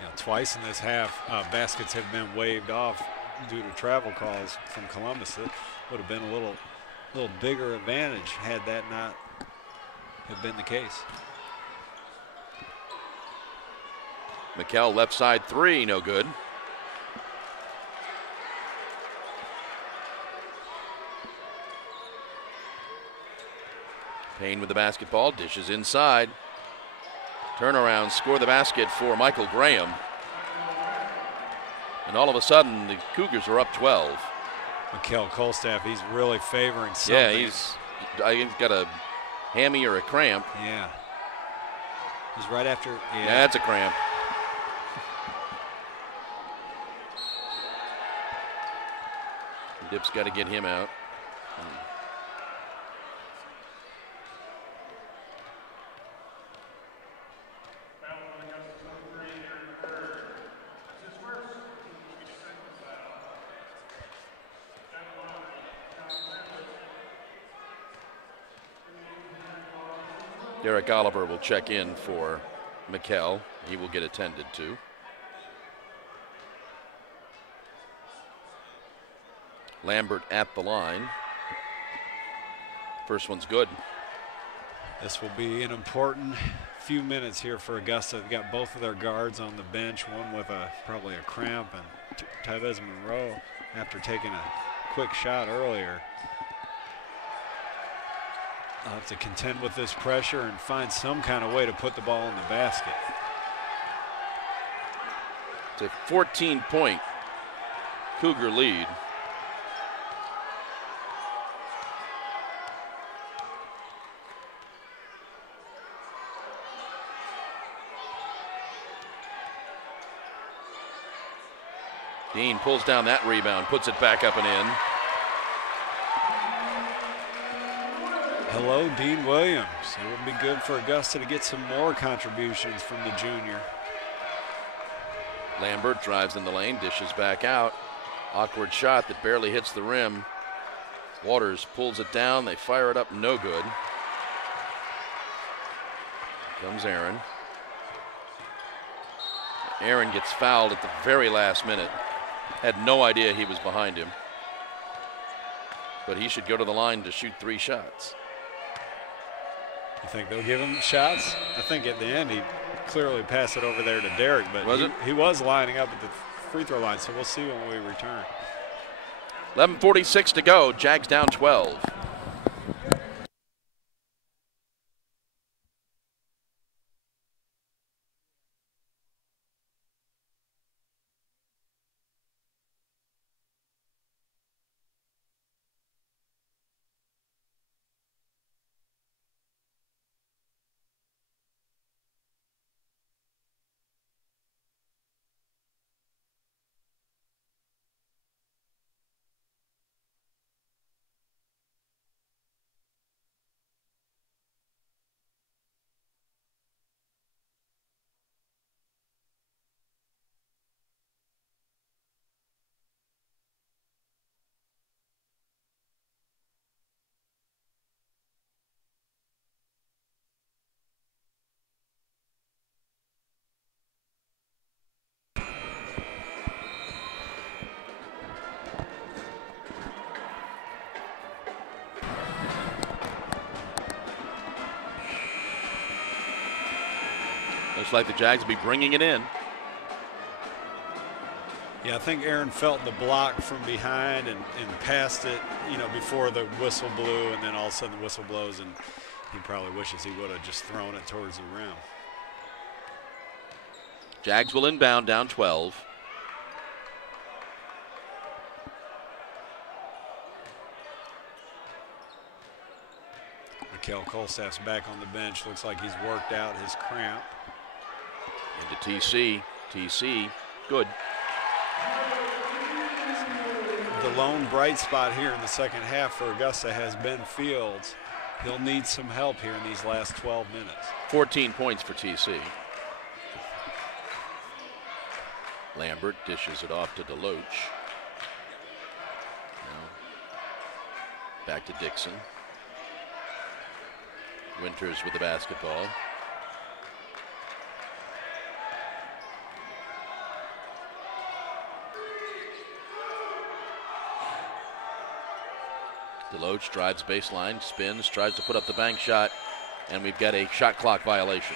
Yeah, twice in this half, baskets have been waved off due to travel calls from Columbus. It would have been a little bigger advantage had that not have been the case. McKell left side three, no good. Payne with the basketball, dishes inside. Turnaround, score the basket for Michael Graham. And all of a sudden, the Cougars are up 12. Mikkel Kolstaff, he's really favoring something. Yeah, he's got a hammy or a cramp. Yeah. He's right after. Yeah, that's a cramp. Dip's got to get him out. Derek Oliver will check in for McKell. He will get attended to. Lambert at the line. First one's good. This will be an important few minutes here for Augusta. They've got both of their guards on the bench, one with probably a cramp, and Tevez Monroe, after taking a quick shot earlier, I'll have to contend with this pressure and find some kind of way to put the ball in the basket. It's a 14-point Cougar lead. Dean pulls down that rebound, puts it back up and in. Hello, Dean Williams. It would be good for Augusta to get some more contributions from the junior. Lambert drives in the lane, dishes back out. Awkward shot that barely hits the rim. Waters pulls it down. They fire it up, no good. Comes Aaron. Aaron gets fouled at the very last minute. Had no idea he was behind him. But he should go to the line to shoot 3 shots. You think they'll give him shots? I think at the end he clearly passed it over there to Derek, but he was lining up at the free throw line, so we'll see when we return. 11:46 to go. Jags down 12. Looks like the Jags will be bringing it in. Yeah, I think Aaron felt the block from behind and passed it, before the whistle blew, and then all of a sudden the whistle blows, and he probably wishes he would have just thrown it towards the rim. Jags will inbound down 12. Mikel Kolstaff's back on the bench. Looks like he's worked out his cramp. Into TC. TC, good. The lone bright spot here in the second half for Augusta has been Fields. He'll need some help here in these last 12 minutes. 14 points for TC. Lambert dishes it off to DeLoach. Now back to Dixon. Winters with the basketball. DeLoach drives baseline, spins, tries to put up the bank shot, and we've got a shot clock violation.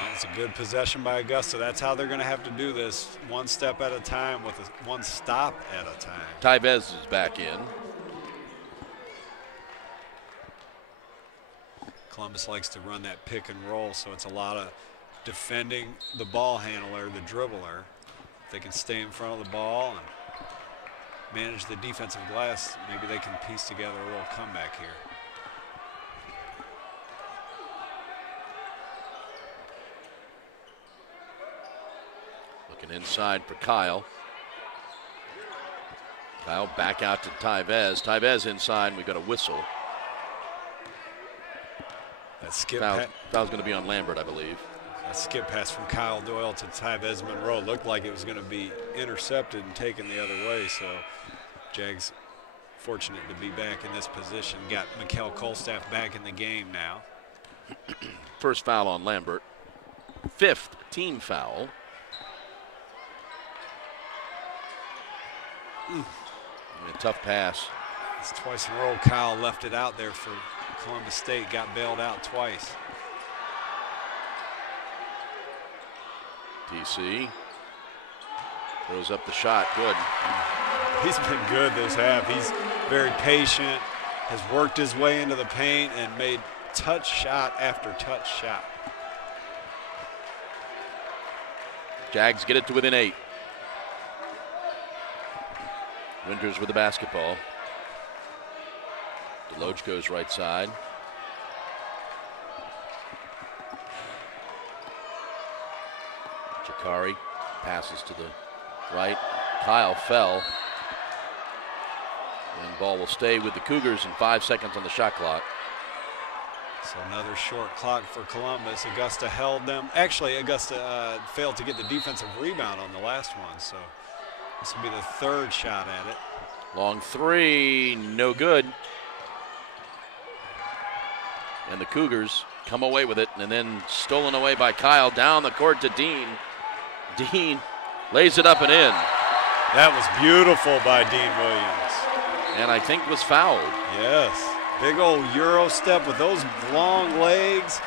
Well, it's a good possession by Augusta. That's how they're going to have to do this, one step at a time with one stop at a time. Tyvez is back in. Columbus likes to run that pick and roll, so it's a lot of defending the ball handler, the dribbler. If they can stay in front of the ball and manage the defensive glass, maybe they can piece together a little comeback here. Looking inside for Kyle. Kyle back out to Tyvez. Tyvez inside, and we've got a whistle. That skip foul's going to be on Lambert, I believe. That skip pass from Kyle Doyle to Tyvez Monroe looked like it was going to be intercepted and taken the other way, so Jags fortunate to be back in this position. Got Mikel Kolstaff back in the game now. First foul on Lambert. 5th team foul. A tough pass. It's twice in a row Kyle left it out there for Columbus State, got bailed out twice. TC throws up the shot, good. He's been good this half. He's very patient, has worked his way into the paint and made touch shot after touch shot. Jags get it to within 8. Winters with the basketball. DeLoach goes right side. Jakari passes to the right. Kyle fell. And ball will stay with the Cougars and 5 seconds on the shot clock. So another short clock for Columbus. Augusta held them. Actually, Augusta failed to get the defensive rebound on the last one, so this will be the third shot at it. Long three, no good. And the Cougars come away with it, and then stolen away by Kyle down the court to Dean. Dean lays it up and in. That was beautiful by Dean Williams. And I think was fouled. Yes. Big old Euro step with those long legs.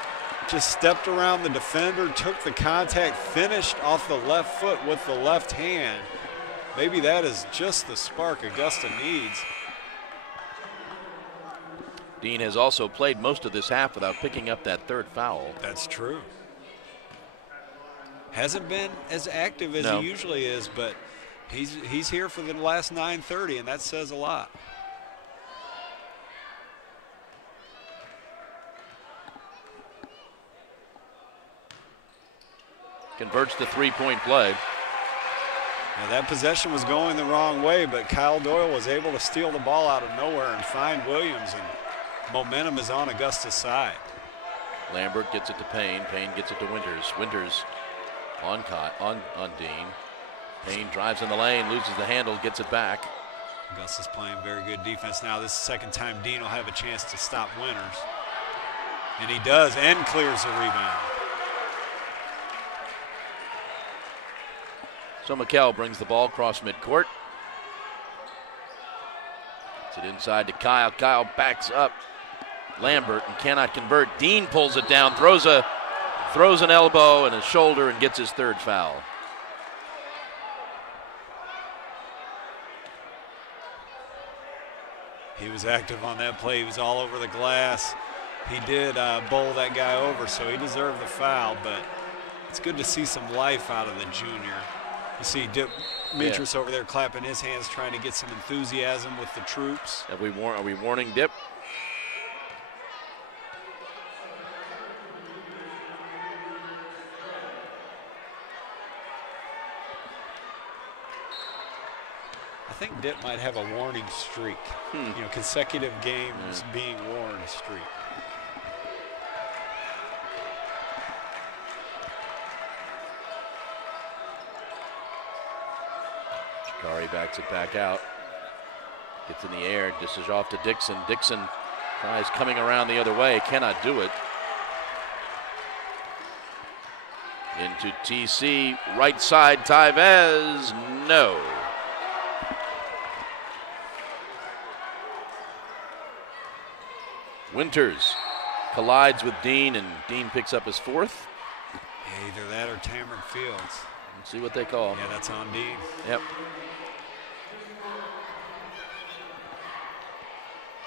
Just stepped around the defender, took the contact, finished off the left foot with the left hand. Maybe that is just the spark Augusta needs. Dean has also played most of this half without picking up that third foul. That's true. Hasn't been as active as he usually is, but he's here for the last 9:30, and that says a lot. Converts the three-point play. Now that possession was going the wrong way, but Kyle Doyle was able to steal the ball out of nowhere and find Williams, and momentum is on Augusta's side. Lambert gets it to Payne. Payne gets it to Winters. Winters on Dean. Payne drives in the lane, loses the handle, gets it back. Augusta's playing very good defense now. This is the second time Dean will have a chance to stop Winters. And he does, and clears the rebound. So McKell brings the ball across midcourt. Gets it inside to Kyle. Kyle backs up Lambert and cannot convert. Dean pulls it down, throws an elbow and a shoulder and gets his third foul. He was active on that play. He was all over the glass. He did bowl that guy over, so he deserved the foul, but it's good to see some life out of the junior. You see Demetrius over there clapping his hands, trying to get some enthusiasm with the troops. Are we warning Dip? I think Dip might have a warning streak. You know, consecutive games being warned streak. Shikari backs it back out. Gets in the air, dishes off to Dixon. Dixon tries coming around the other way, cannot do it. Into TC, right side, Tevez, no. Winters collides with Dean, and Dean picks up his fourth. Yeah, either that or Tamron Fields. Let's see what they call. Yeah, that's on Dean. Yep.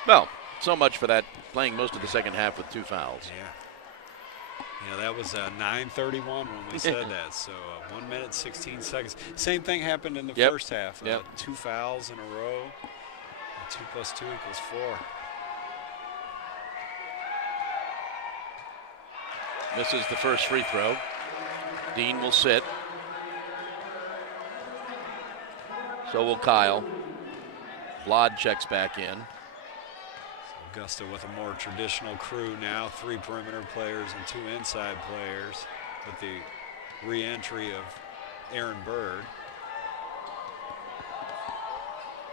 Well, so much for that, playing most of the second half with two fouls. Yeah. You know, that was 9:31 when we said that, so 1 minute, 16 seconds. Same thing happened in the first half. Two fouls in a row. 2 + 2 = 4. Misses the first free throw. Dean will sit. So will Kyle. Vlad checks back in. Augusta with a more traditional crew now, 3 perimeter players and 2 inside players with the re-entry of Aaron Bird.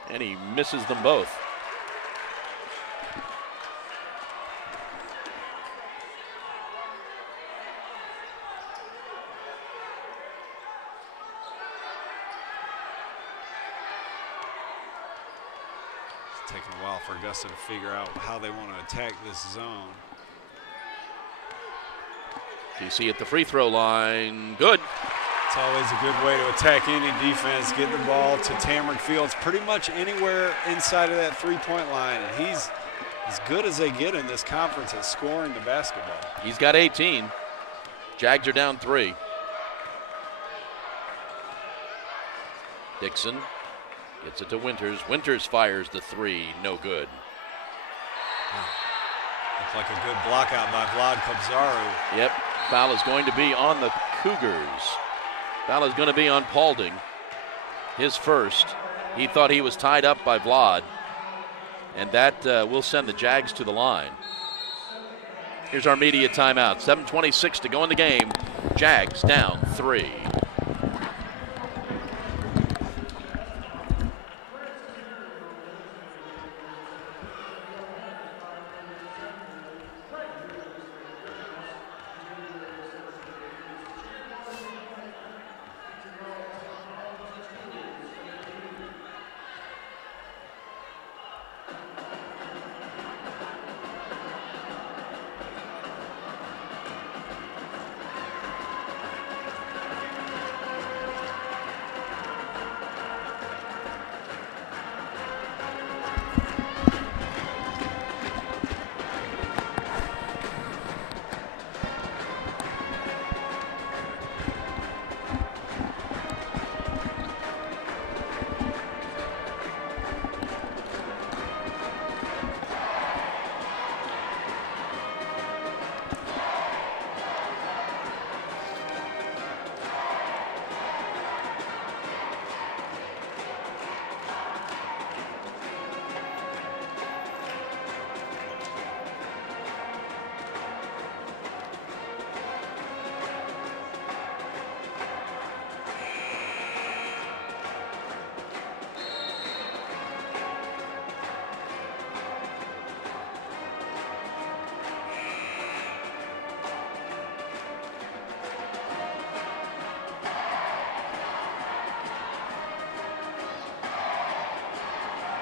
And he misses them both. Taking a while for Augusta to figure out how they want to attack this zone. TC at the free throw line, good. It's always a good way to attack any defense, get the ball to Tamron Fields pretty much anywhere inside of that three-point line, and he's as good as they get in this conference at scoring the basketball. He's got 18. Jags are down 3. Dixon gets it to Winters. Winters fires the 3, no good. Looks like a good block out by Vlad Kobzaru. Yep, foul is going to be on the Cougars. Foul is going to be on Paulding. his first. He thought he was tied up by Vlad, and that will send the Jags to the line. Here's our media timeout. 7:26 to go in the game. Jags down 3.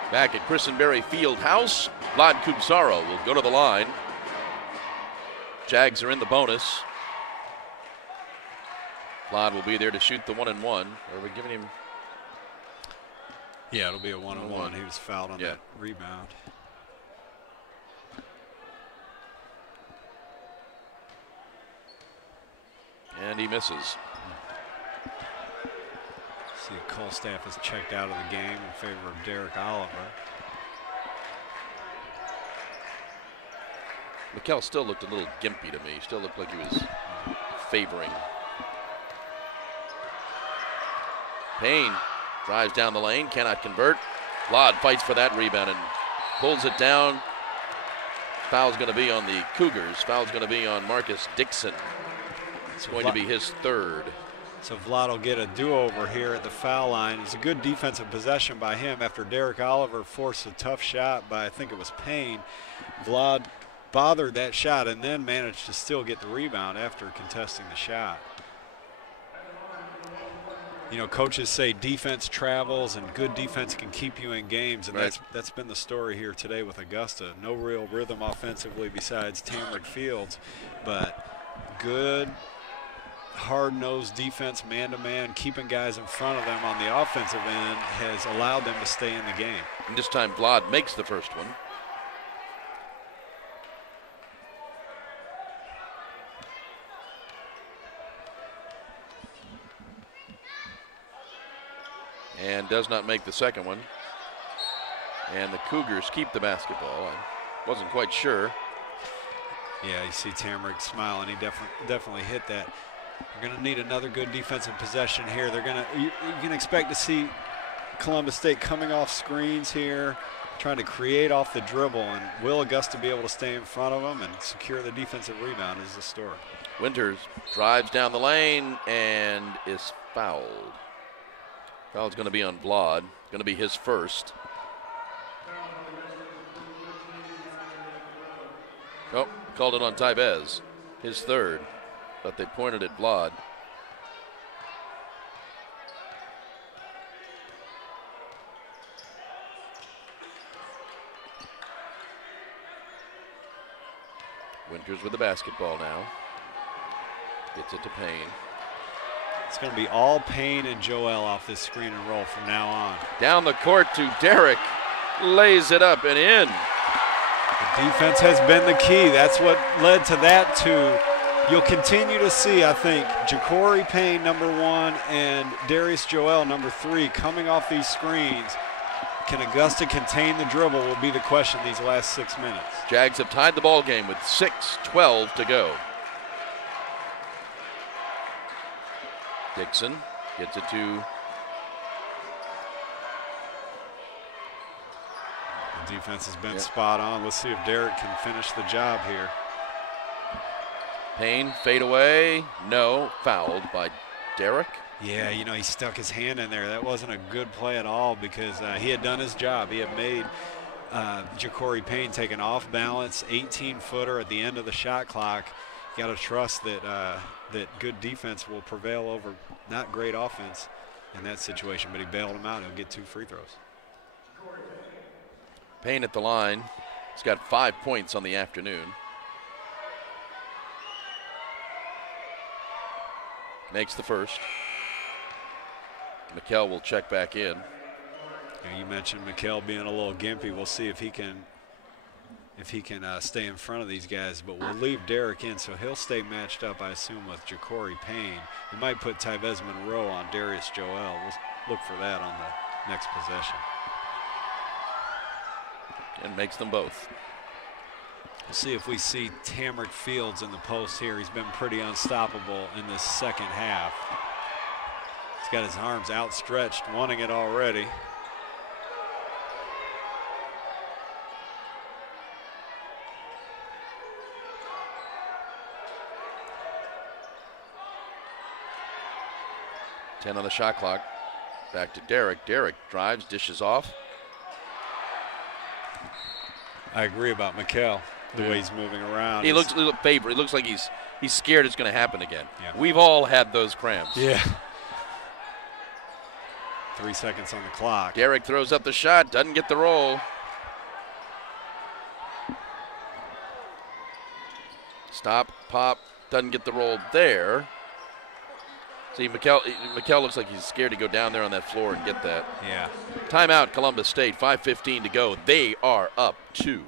Back at Christenberry Fieldhouse, Vlad Kubzaro will go to the line. Jags are in the bonus. Vlad will be there to shoot the 1-and-1. Are we giving him? Yeah, it'll be a 1-on-1. He was fouled on that rebound. And he misses. See, Colstaff is checked out of the game in favor of Derek Oliver. McKell still looked a little gimpy to me. Still looked like he was favoring. Payne drives down the lane, cannot convert. Vlad fights for that rebound and pulls it down. Foul's going to be on the Cougars. Foul's going to be on Marcus Dixon. It's going to be his third. So Vlad will get a do-over here at the foul line. It's a good defensive possession by him after Derek Oliver forced a tough shot by, I think it was Payne. Vlad bothered that shot and then managed to still get the rebound after contesting the shot. You know, coaches say defense travels and good defense can keep you in games, and that's been the story here today with Augusta. No real rhythm offensively besides Tamrick Fields, but good hard-nosed defense, man-to-man, keeping guys in front of them on the offensive end has allowed them to stay in the game. And this time Vlad makes the first one. And does not make the second one. And the Cougars keep the basketball. I wasn't quite sure. Yeah, you see Tamrick smiling. He definitely hit that. They're going to need another good defensive possession here. You can expect to see Columbus State coming off screens here, trying to create off the dribble, and will Augusta be able to stay in front of them and secure the defensive rebound is the story. Winters drives down the lane and is fouled. Foul's going to be on Vlad. Going to be his first. Oh, called it on Tyvez. His third. But they pointed at Vlad. Winters with the basketball now. Gets it to Payne. It's going to be all Payne and Joel off this screen and roll from now on. Down the court to Derek. Lays it up and in. The defense has been the key. That's what led to that too. You'll continue to see, I think, Ja'Cory Payne, number 1, and Darius Joel, number 3, coming off these screens. Can Augusta contain the dribble will be the question these last 6 minutes. Jags have tied the ball game with 6:12 to go. Dixon gets it to defense has been spot on. Let's see if Derek can finish the job here. Payne, fade away. No, fouled by Derek. Yeah, you know, he stuck his hand in there. That wasn't a good play at all because he had done his job. He had made Ja'Cory Payne take an off-balance 18-footer at the end of the shot clock. You got to trust that that good defense will prevail over not great offense in that situation, but he bailed him out. He'll get 2 free throws. Payne at the line. He's got 5 points on the afternoon. Makes the first. Mikell will check back in. Yeah, you mentioned Mikell being a little gimpy. We'll see if he can stay in front of these guys, but we'll leave Derek in, so he'll stay matched up, I assume, with Ja'Cory Payne. We might put Tyvez Monroe on Darius Joel. We'll look for that on the next possession. And makes them both. We'll see if we see Tamrick Fields in the post here. He's been pretty unstoppable in this second half. He's got his arms outstretched, wanting it already. Ten on the shot clock. Back to Derek. Derek drives, dishes off. I agree about Mikell, the way he's moving around. He looks favorite. He looks like he's scared it's going to happen again. Yeah. We've all had those cramps. Yeah. 3 seconds on the clock. Derek throws up the shot, doesn't get the roll. Stop, pop, doesn't get the roll there. See, Mikell looks like he's scared to go down there on that floor and get that. Yeah. Timeout, Columbus State, 5:15 to go. They are up 2.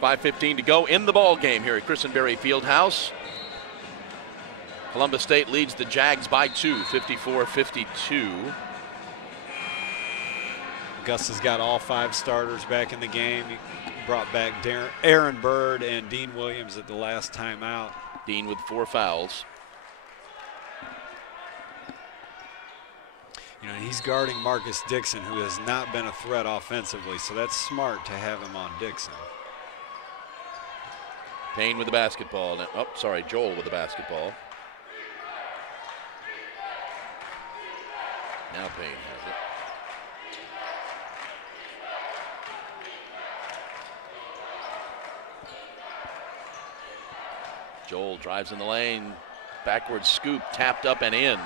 .5:15 to go in the ball game here at Christenberry Fieldhouse. Columbus State leads the Jags by 2, 54-52. Augusta's got all 5 starters back in the game. He brought back Aaron Bird and Dean Williams at the last timeout. Dean with 4 fouls. You know, he's guarding Marcus Dixon, who has not been a threat offensively, so that's smart to have him on Dixon. Payne with the basketball. Oh, sorry, Joel with the basketball. Now Payne has it. Joel drives in the lane. Backward scoop, tapped up and in.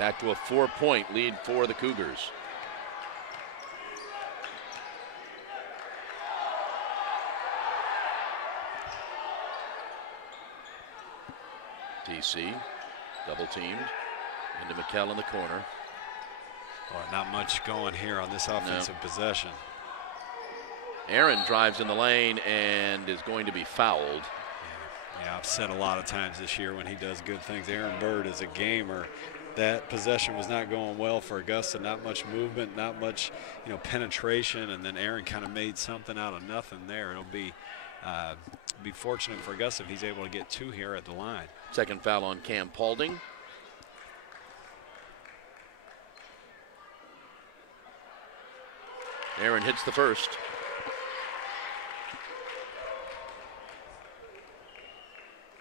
Back to a 4-point lead for the Cougars. TC, double teamed, into Mikell in the corner. Boy, not much going here on this offensive possession. Aaron drives in the lane and is going to be fouled. Yeah, I've said a lot of times this year when he does good things. Aaron Bird is a gamer. that possession was not going well for Augusta. Not much movement, not much, penetration, and then Aaron kind of made something out of nothing there. It'll be fortunate for Augusta if he's able to get 2 here at the line. Second foul on Cam Paulding. Aaron hits the first.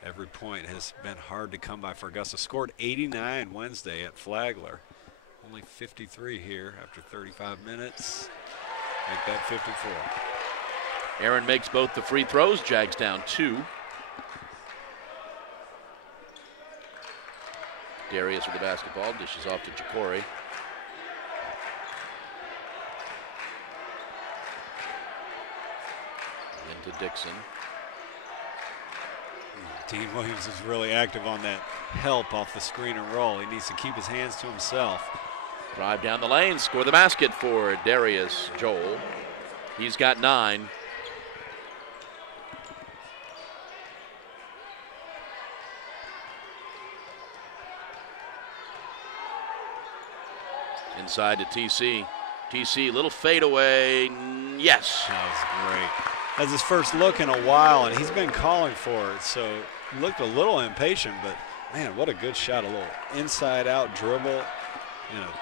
Every point has been hard to come by for Augusta. Scored 89 Wednesday at Flagler. Only 53 here after 35 minutes. Make that 54. Aaron makes both the free throws. Jags down 2. Darius with the basketball. Dishes off to Jacory. Into Dixon. Dean Williams is really active on that help off the screen and roll. He needs to keep his hands to himself. Drive down the lane, score the basket for Darius Joel. He's got 9. Inside to TC. TC, little fadeaway. Yes. That was great. That's his first look in a while, and he's been calling for it, so he looked a little impatient, but man, what a good shot. A little inside-out dribble,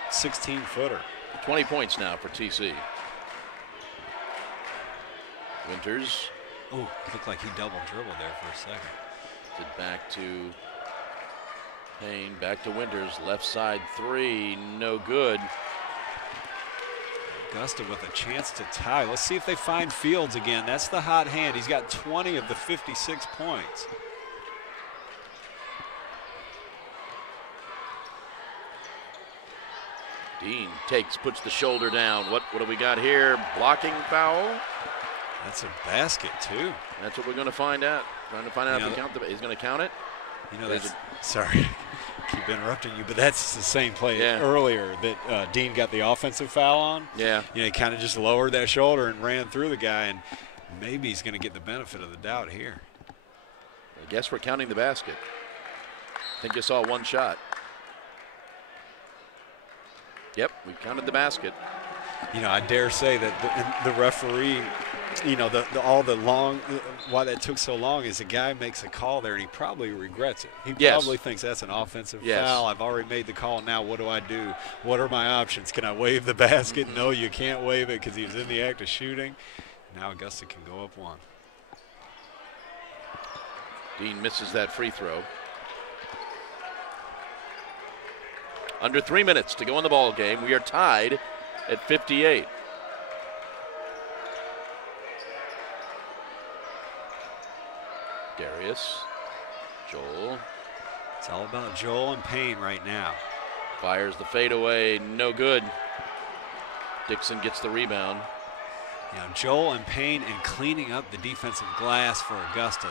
16-footer. 20 points now for TC. Winters. Oh, looked like he double dribbled there for a second. It back to Payne, back to Winters. Left side 3, no good. Augusta with a chance to tie. Let's see if they find Fields again. That's the hot hand. He's got 20 of the 56 points. Dean puts the shoulder down. What do we got here? Blocking foul? That's a basket, too. That's what we're going to find out. Trying to find out if he's going to count it. Sorry, keep interrupting you, but that's the same play earlier that Dean got the offensive foul on. Yeah. He kind of just lowered that shoulder and ran through the guy, and maybe he's going to get the benefit of the doubt here. I guess we're counting the basket. I think you saw one shot. Yep, we counted the basket. I dare say that the referee, why that took so long is the guy makes a call there and he probably regrets it. He probably thinks that's an offensive foul. I've already made the call. Now what do I do? What are my options? Can I wave the basket? No, you can't wave it because he was in the act of shooting. Now Augusta can go up 1. Dean misses that free throw. Under 3 minutes to go in the ball game. We are tied at 58. Darius, Joel. It's all about Joel and Payne right now. Fires the fadeaway, no good. Dixon gets the rebound. Joel and Payne and cleaning up the defensive glass for Augusta.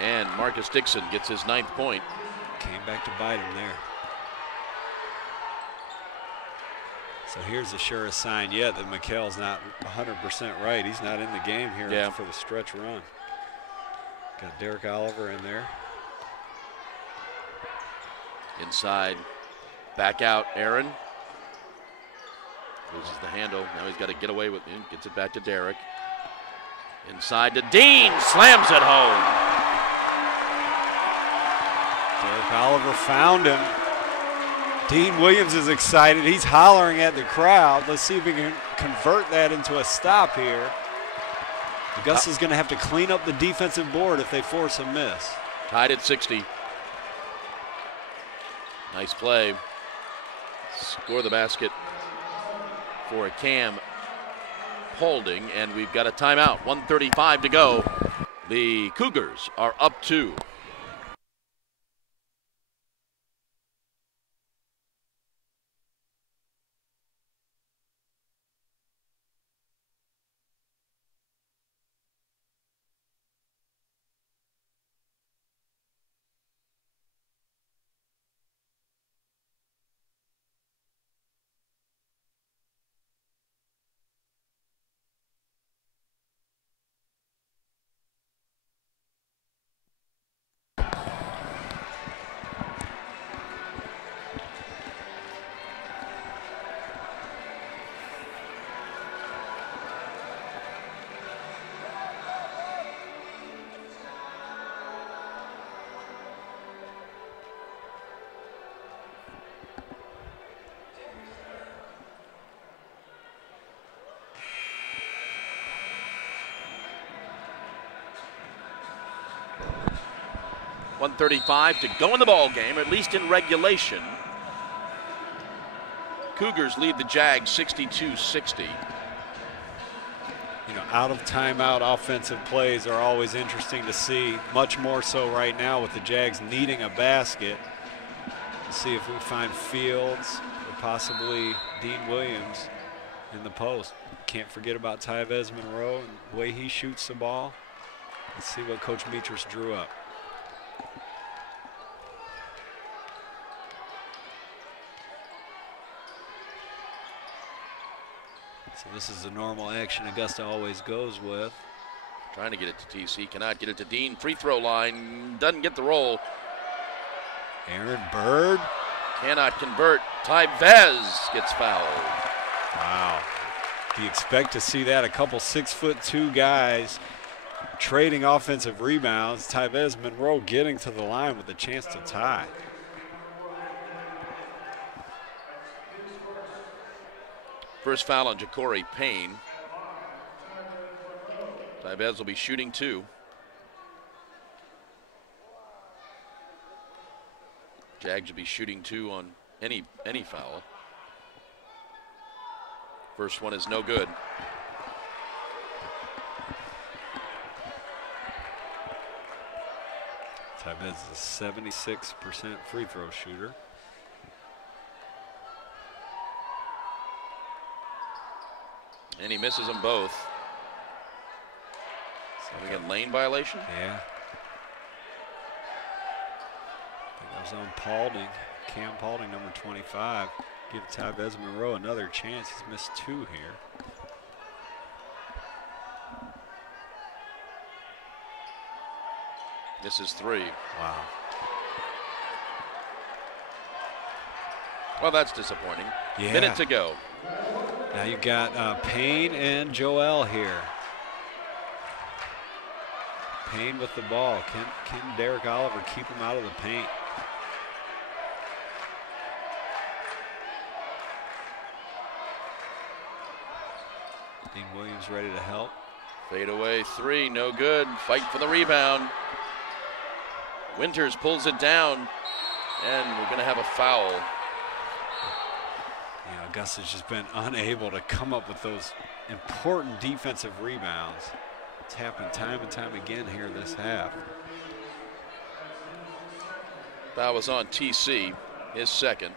And Marcus Dixon gets his 9th point. Came back to bite him there. So here's the surest sign yet that McHale's not 100% right. He's not in the game here for the stretch run. Got Derek Oliver in there. Inside, back out, Aaron. Loses the handle. Now he's got to get away with it. Gets it back to Derek. Inside to Dean. Slams it home. Derek Oliver found him. Dean Williams is excited. He's hollering at the crowd. Let's see if we can convert that into a stop here. Augusta's going to have to clean up the defensive board if they force a miss. Tied at 60. Nice play. Score the basket for Cam Paulding, and we've got a timeout. 1:35 to go. The Cougars are up 2. 1:35 to go in the ball game, at least in regulation. Cougars lead the Jags 62-60. You know, out of timeout offensive plays are always interesting to see, much more so right now with the Jags needing a basket. Let's see if we find Fields or possibly Dean Williams in the post. Can't forget about Tyvez Monroe and the way he shoots the ball. Let's see what Coach Metris drew up. So this is the normal action Augusta always goes with. Trying to get it to TC, cannot get it to Dean. Free throw line, doesn't get the roll. Aaron Bird. Cannot convert. Tyvez gets fouled. Wow. Do you expect to see that? A couple 6'2" guys trading offensive rebounds. Tyvez Monroe getting to the line with a chance to tie. First foul on Ja'Cory Payne. Tyvez will be shooting 2. Jags will be shooting 2 on any foul. First one is no good. Tyvez is a 76% free throw shooter. And he misses them both. So again, lane violation? Yeah. I think that was on Paulding. Cam Paulding, number 25. Give Tyvez Monroe another chance. He's missed 2 here. This is 3. Wow. Well, that's disappointing. Yeah. Minute to go. Now you've got Payne and Joel here. Payne with the ball. Can Derek Oliver keep him out of the paint? Dean Williams ready to help. Fade away 3, no good. Fight for the rebound. Winters pulls it down, and we're going to have a foul. You know, Augusta's just been unable to come up with those important defensive rebounds. It's happened time and time again here this half. Foul was on TC, his second.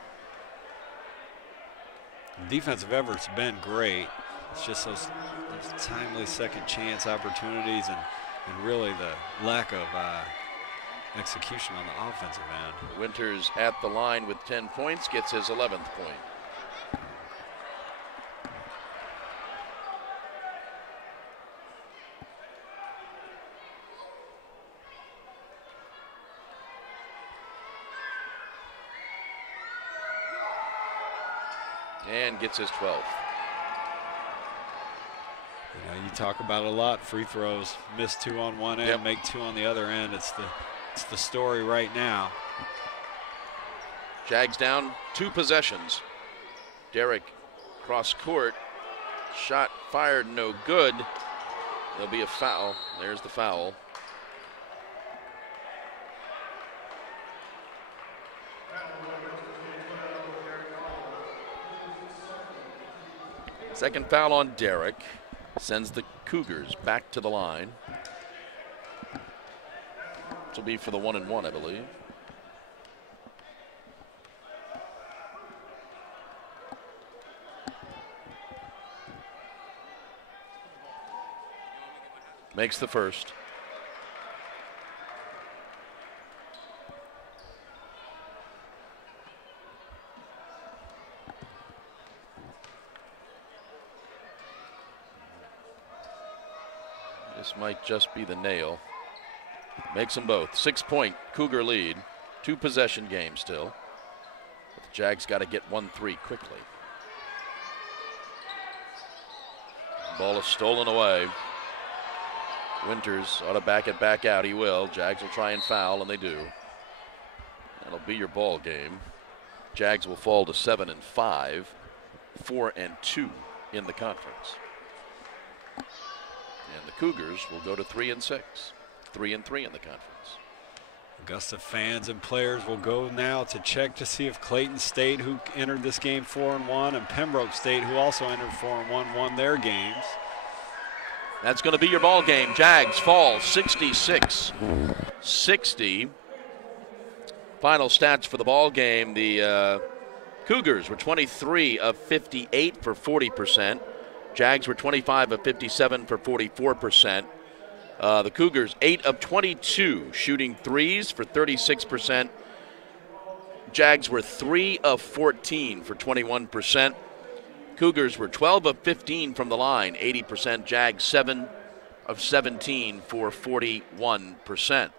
The defensive effort's been great. It's just those timely second chance opportunities and really the lack of execution on the offensive end. Winters at the line with 10 points, gets his 11th point. And gets his 12th. You know, you talk about it a lot, free throws, miss 2 on one end, make 2 on the other end. It's the story right now. Jags down 2 possessions. Derek cross court, shot fired, no good. There'll be a foul. There's the foul. Second foul on Derek. Sends the Cougars back to the line. This will be for the 1-and-1, I believe. Makes the first. This might just be the nail. Makes them both. 6-point Cougar lead. 2 possession game still. But the Jags got to get 1-3 quickly. Ball is stolen away. Winters ought to back it back out. He will. Jags will try and foul, and they do. That'll be your ball game. Jags will fall to 7-5, 4-2 in the conference. And the Cougars will go to 3-6, 3-3 in the conference. Augusta fans and players will go now to check to see if Clayton State, who entered this game 4-1, and Pembroke State, who also entered 4-1, won their games. That's going to be your ball game. Jags fall 66-60. Final stats for the ball game. The Cougars were 23 of 58 for 40%. Jags were 25 of 57 for 44%. The Cougars 8 of 22 shooting threes for 36%. Jags were 3 of 14 for 21%. Cougars were 12 of 15 from the line, 80%. Jags 7 of 17 for 41%.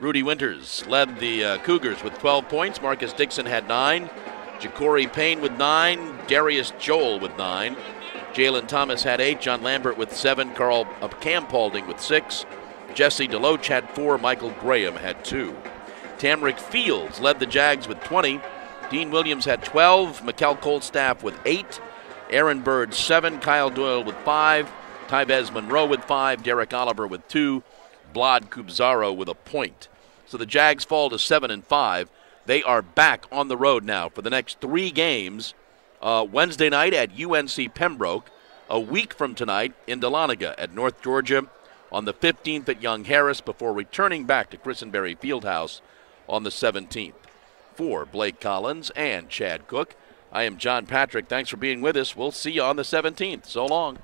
Rudy Winters led the Cougars with 12 points. Marcus Dixon had 9. Ja'Cory Payne with 9. Darius Joel with 9. Jalen Thomas had 8. John Lambert with 7. Cam Paulding with 6. Jesse DeLoach had 4. Michael Graham had 2. Tamrick Fields led the Jags with 20. Dean Williams had 12. Mikkel Colstaff with 8. Aaron Bird 7. Kyle Doyle with 5. Tyvez Monroe with 5. Derek Oliver with 2. Blad Kubzaro with a point. So the Jags fall to 7-5. They are back on the road now for the next 3 games. Wednesday night at UNC Pembroke. A week from tonight in Dahlonega at North Georgia. On the 15th at Young Harris before returning back to Christenberry Fieldhouse on the 17th. For Blake Collins and Chad Cook, I am John Patrick. Thanks for being with us. We'll see you on the 17th. So long.